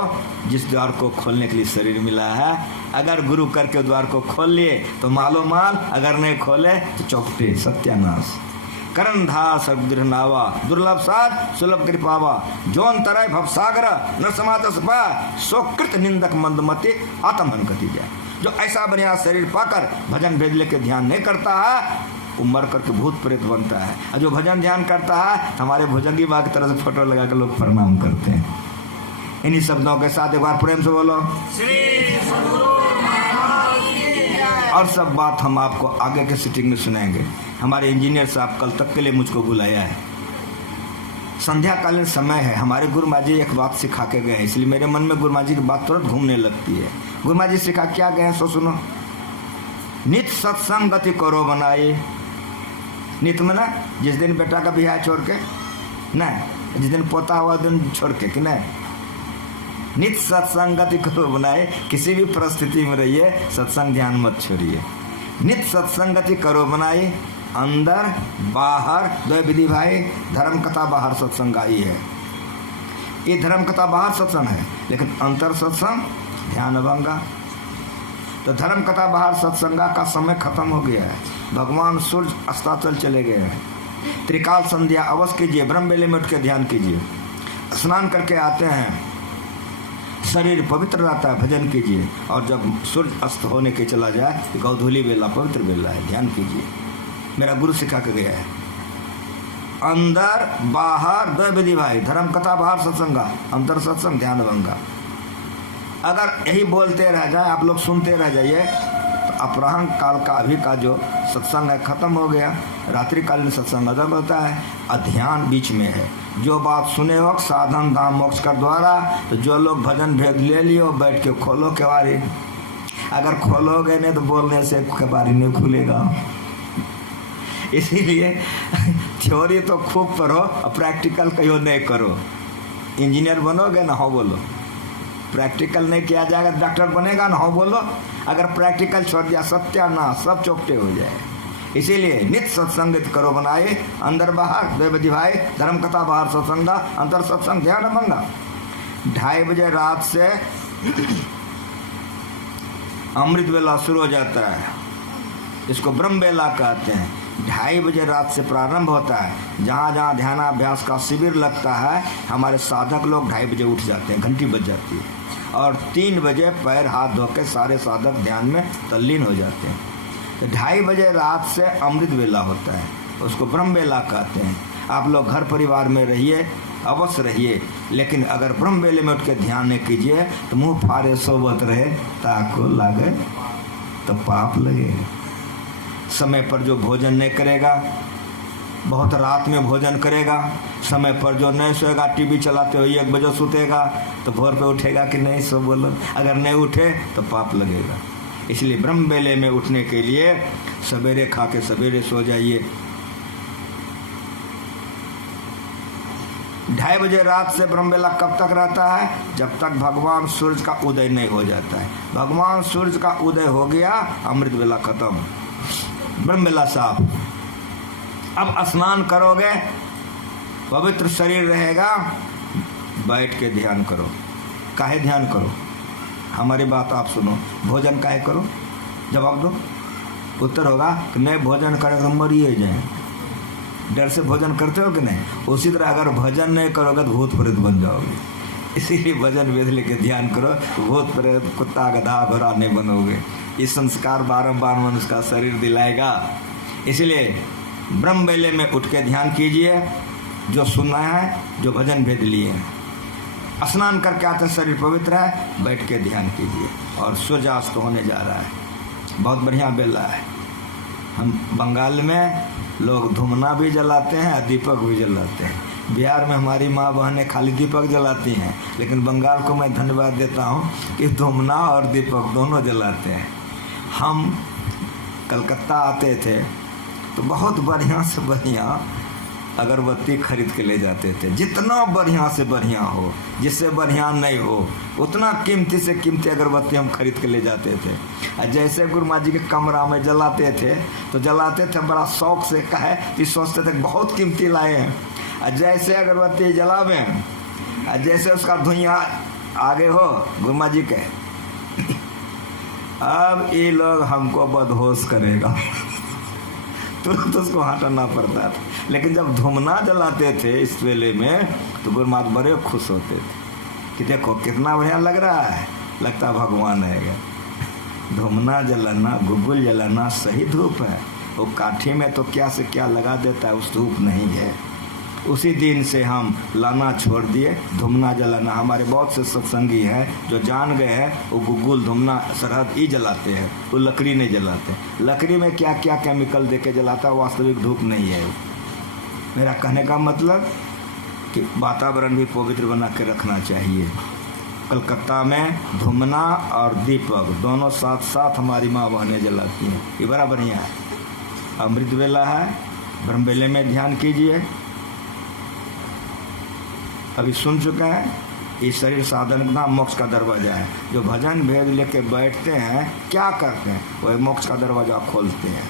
जिस द्वार को खोलने के लिए शरीर मिला है। अगर गुरु करके द्वार को खोल लिए तो मालो माल, अगर नहीं खोले तो चौपटे सत्यानाश। करण धार सदगुरु नावा, दुर्लभ साध सुलभ कृपावा, जोन तरय भवसागर न समातस पा, सो कृत निंदक मंदमति आत्महन कति जाए। जो ऐसा बढ़िया शरीर पाकर भजन भेद लेके ध्यान नहीं करता है, वो मर करके भूत प्रेत बनता है। और जो भजन ध्यान करता है, हमारे भुजंगी बाबा की तरह से फोटो लगा कर लोग प्रणाम करते हैं। इन्हीं शब्दों के साथ एक बार प्रेम से बोलो श्री सद्गुरु महाराज की जय। और सब बात हम आपको आगे के सीटिंग में सुनाएंगे। हमारे इंजीनियर साहब कल तक के लिए मुझको बुलाया है, संध्याकालीन समय है। हमारे गुरु माँ जी एक बात सिखा के गए हैं, इसलिए मेरे मन में गुरु माँ जी की बात तुरंत घूमने लगती है। गुरु माँ जी सिखा क्या गए हैं सो सुनो। नित सत्संग गति करो बनाए। नित में ना, जिस दिन बेटा का बिहार छोड़ के न, जिस दिन पोता हुआ दिन छोड़ के कि नहीं, नित सत्संगति करो बनाए। किसी भी परिस्थिति में रहिए, सत्संग ध्यान मत छोड़िए। नित सत्संगति करो बनाए, अंदर बाहर दो विधि भाई। धर्म कथा बाहर सत्संग आई है, ये धर्म कथा बाहर सत्संग है, लेकिन अंतर सत्संग ध्यान भंगा। तो धर्म कथा बाहर सत्संगा का समय खत्म हो गया है। भगवान सूर्य अस्ताचल चले गए हैं। त्रिकाल संध्या अवश्य कीजिए, ब्रह्म बेले में उठ के ध्यान कीजिए। स्नान करके आते हैं, शरीर पवित्र रहता है, भजन कीजिए। और जब सूर्य अस्त होने के चला जाए तो गौधूली बेला पवित्र बेला है, ध्यान कीजिए। मेरा गुरु सिखा के गया है। अंदर बाहर दो विधि भाई। धर्म कथा बाहर सत्संगा, अंतर सत्संग ध्यान भंगा। अगर यही बोलते रह जाए, आप लोग सुनते रह जाइए, तो अपराह्न काल का अभी का जो सत्संग है खत्म हो गया। रात्रिकालीन सत्संग अलग होता है, अध्यान बीच में है। जो बात सुने हो साधन धाम मोक्ष कर द्वारा। तो जो लोग भजन भेद ले लियो, बैठ के खोलो केवारी। अगर खोलोगे नहीं तो बोलने से केवारी नहीं खुलेगा। इसीलिए थ्योरी तो खूब पढ़ो और प्रैक्टिकल कहियो नहीं करो। इंजीनियर बनोगे ना, हो बोलो। प्रैक्टिकल नहीं किया जाएगा, डॉक्टर बनेगा ना, हो बोलो। अगर प्रैक्टिकल छोड़ दिया, सत्यानाश, सब चौपटे हो जाए। इसीलिए नित्य सत्संगित करो बनाए, अंदर बाहर दो विधि भाई। धर्म कथा बाहर सत्संगा, अंतर सत्संग ध्यान भंगा। 2:30 बजे रात से अमृत बेला शुरू हो जाता है, इसको ब्रह्म बेला कहते हैं। 2:30 बजे रात से प्रारंभ होता है। जहाँ जहाँ ध्यानाभ्यास का शिविर लगता है, हमारे साधक लोग 2:30 बजे उठ जाते हैं, घंटी बज जाती है। और 3 बजे पैर हाथ धो के सारे साधक ध्यान में तल्लीन हो जाते हैं। तो 2:30 बजे रात से अमृत वेला होता है, उसको ब्रह्म वेला कहते हैं। आप लोग घर परिवार में रहिए, अवश्य रहिए, लेकिन अगर ब्रह्म वेले में उठ के ध्यान नहीं कीजिए तो मुंह फाड़े सोबत रहे ताको लागे तो पाप लगेगा। समय पर जो भोजन नहीं करेगा, बहुत रात में भोजन करेगा, समय पर जो नहीं सोएगा, टीवी चलाते हुए 1 बजे सुतेगा तो भोर पे उठेगा कि नहीं, सो बोलो। अगर नहीं उठे तो पाप लगेगा। इसलिए ब्रह्म वेले में उठने के लिए सवेरे खा के सवेरे सो जाइए। 2:30 बजे रात से ब्रह्म वेला कब तक रहता है? जब तक भगवान सूरज का उदय नहीं हो जाता है। भगवान सूरज का उदय हो गया, अमृत वेला खत्म, ब्रह्म वेला साफ। अब स्नान करोगे, पवित्र शरीर रहेगा, बैठ के ध्यान करो। काहे ध्यान करो? हमारी बात आप सुनो। भोजन काहे करो? जवाब दो। उत्तर होगा कि नहीं, भोजन करें तो मरिए जाए। डर से भोजन करते हो कि नहीं? उसी तरह अगर भजन नहीं करोगे तो भूत प्रेत बन जाओगे। इसीलिए भजन वेद लेके ध्यान करो, भूत प्रेत कुत्ता गधा घोड़ा नहीं बनोगे। ये संस्कार बारंबार मनुष्य का शरीर दिलाएगा। इसलिए ब्रह्म वेले में उठ के ध्यान कीजिए, जो सुनना है, जो भजन भेद लिए हैं। स्नान करके आते शरीर पवित्र है, बैठ के ध्यान कीजिए। और सूर्यास्त होने जा रहा है, बहुत बढ़िया बेला है। हम बंगाल में लोग धुमना भी जलाते हैं, दीपक भी जलाते हैं। बिहार में हमारी माँ बहनें खाली दीपक जलाती हैं, लेकिन बंगाल को मैं धन्यवाद देता हूँ कि धुमना और दीपक दोनों जलाते हैं। हम कलकत्ता आते थे तो बहुत बढ़िया से बढ़िया अगरबत्ती खरीद के ले जाते थे। जितना बढ़िया से बढ़िया हो, जिससे बढ़िया नहीं हो, उतना कीमती से कीमती अगरबत्ती हम खरीद के ले जाते थे। और जैसे गुरु माँ जी के कमरा में जलाते थे तो जलाते थे बड़ा शौक से, कहे कि सोचते थे बहुत कीमती लाए हैं। और जैसे अगरबत्ती जलावे और जैसे उसका धुइयाँ आगे हो गुरु माँ जी के, अब ये लोग हमको बदहोश करेगा, तुरंत उसको हटाना पड़ता था। लेकिन जब धुमना जलाते थे इस वेले में तो गुरु महाराज बड़े खुश होते थे कि देखो कितना बढ़िया लग रहा है, लगता भगवान है। धुमना जलाना, गुगुल जलाना सही धूप है। वो काठी में तो क्या से क्या लगा देता है, उस धूप नहीं है। उसी दिन से हम लाना छोड़ दिए, धुमना जलाना। हमारे बहुत से सत्संगी हैं जो जान गए हैं, वो गुगुल धुमना सरहद ही जलाते हैं, वो लकड़ी नहीं जलाते। लकड़ी में क्या क्या केमिकल देके जलाता है, वास्तविक धूप नहीं है। मेरा कहने का मतलब कि वातावरण भी पवित्र बना के रखना चाहिए। कलकत्ता में धुमना और दीपक दोनों साथ साथ हमारी माँ बहनें जलाती हैं, ये बड़ा बढ़िया है। अमृत वेला है, ब्रह्म वेले में ध्यान कीजिए। अभी सुन चुके हैं, ये शरीर साधन का मोक्ष का दरवाजा है। जो भजन भेद लेके बैठते हैं, क्या करते हैं? वह मोक्ष का दरवाजा खोलते हैं।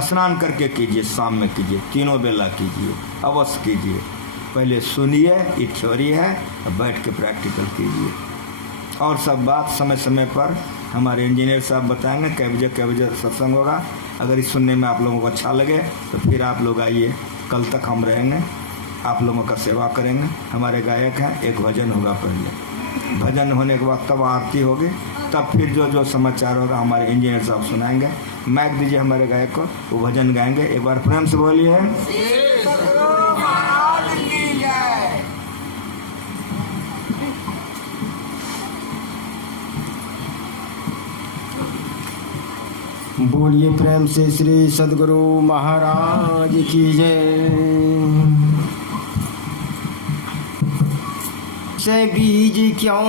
स्नान करके कीजिए, शाम में कीजिए, तीनों बेला कीजिए, अवश्य कीजिए। पहले सुनिए, ये थ्योरी है, अब बैठ के प्रैक्टिकल कीजिए। और सब बात समय समय पर हमारे इंजीनियर साहब बताएंगे कै बजे सत्संग होगा। अगर इस सुनने में आप लोगों को अच्छा लगे तो फिर आप लोग आइए। कल तक हम रहेंगे, आप लोगों का सेवा करेंगे। हमारे गायक हैं, एक भजन होगा पहले, भजन होने के बाद तब आरती होगी, तब फिर जो समाचार होगा हमारे इंजीनियर साहब सुनाएंगे। माइक दीजिए हमारे गायक को, वो भजन गाएंगे। एक बार प्रेम से बोलिए। बोलिए प्रेम से श्री सद्गुरु महाराज की जय। से बीज क्यों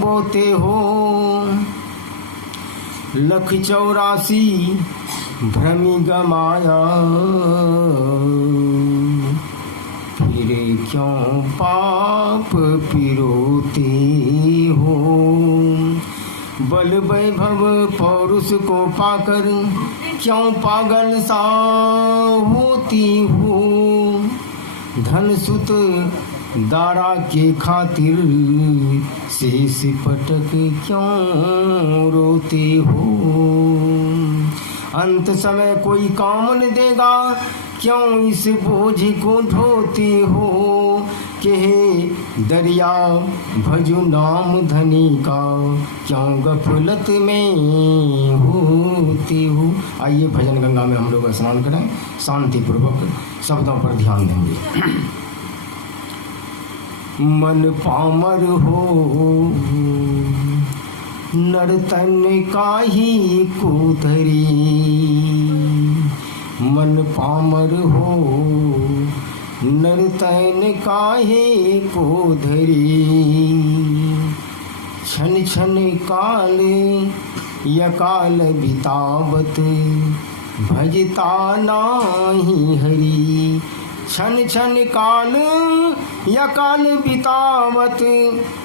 बोते हो, 184 भ्रमी गमाया, फिर क्यों पाप पिरोते हो। बल वैभव पौरुष को पाकर क्यों पागल सा होती हो। धन सुत दारा के खातिर शेष पटक क्यों रोते हो। अंत समय कोई काम न देगा, क्यों इस बोझ को ढोते हो। के दरिया भजु नाम धनी का, क्यों गफलत में होती हूँ। आइए भजन गंगा में हम लोग स्नान करें, शांति पूर्वक शब्दों पर ध्यान देंगे। मन पामर हो नर्तन काहि को धरी, मन पामर हो नर्तन काहे को धरी, क्षण क्षण काल यकाल बितावत भजता नाही हरि, क्षण क्षण काल यकाल बितावत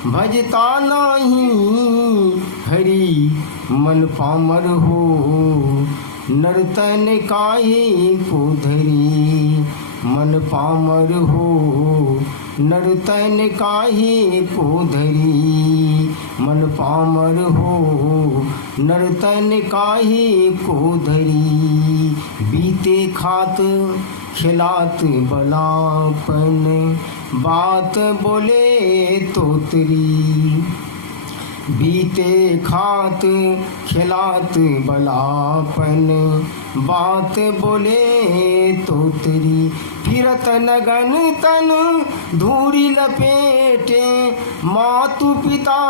भजता नाही हरि, मन पामर हो नर्तन काहे को धरी, मन पामर हो नर्तन काहे को धरी, मन पामर हो नर्तन काहे को धरी, बीते खात खिलात बलापन बात बोले तोतरी, बीते खात खिलात बलापन बात बोले तोतरी, फिरत नगन तन धूरी लपेटे मातु पिता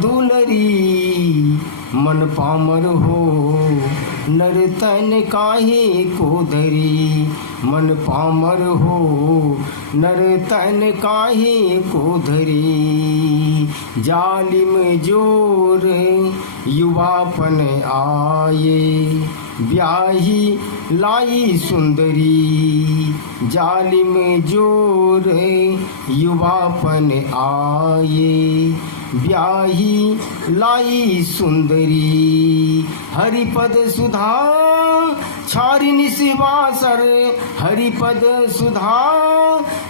दुलरी, मन पामर हो नर्तन काहे को धरी, मन पामर हो नर्तन काहे को धरी, जालिम जोर युवापन आये ब्याही लाई सुंदरी, जालिम जोर युवापन आये ब्याही लाई सुंदरी, हरिपद सुधा छारिनि शिवासर, हरिपद सुधा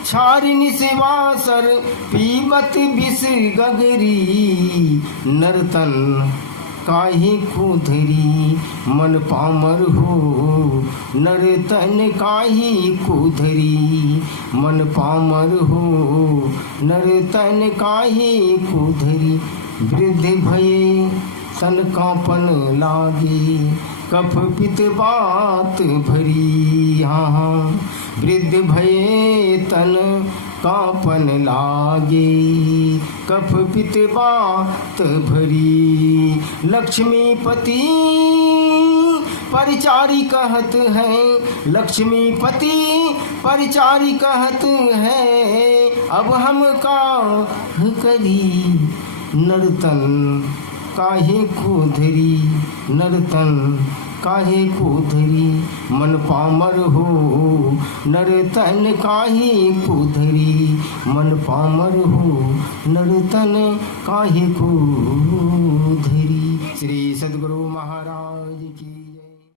छारिनि शिवासर, पीबत विष गगरी, नर्तन काहे को धरी, मन पामर हो नर्तन काहे को धरी, मन पामर हो नर्तन काहे को धरी, वृद्ध भये तन कांपन लागे कफ पित बात भरी, हाँ वृद्ध भये तन कांपन लागे कफ पित बात भरी, लक्ष्मीपति परिचारी कहत है, लक्ष्मीपति परिचारी कहत है, अब हम का करी, नर्तन काहे को धरी, नर्तन काहे को धरी, मन पामर हो नर्तन काहे को धरी, मन पामर हो नर्तन काहे को धरी। श्री सद्गुरु महाराज की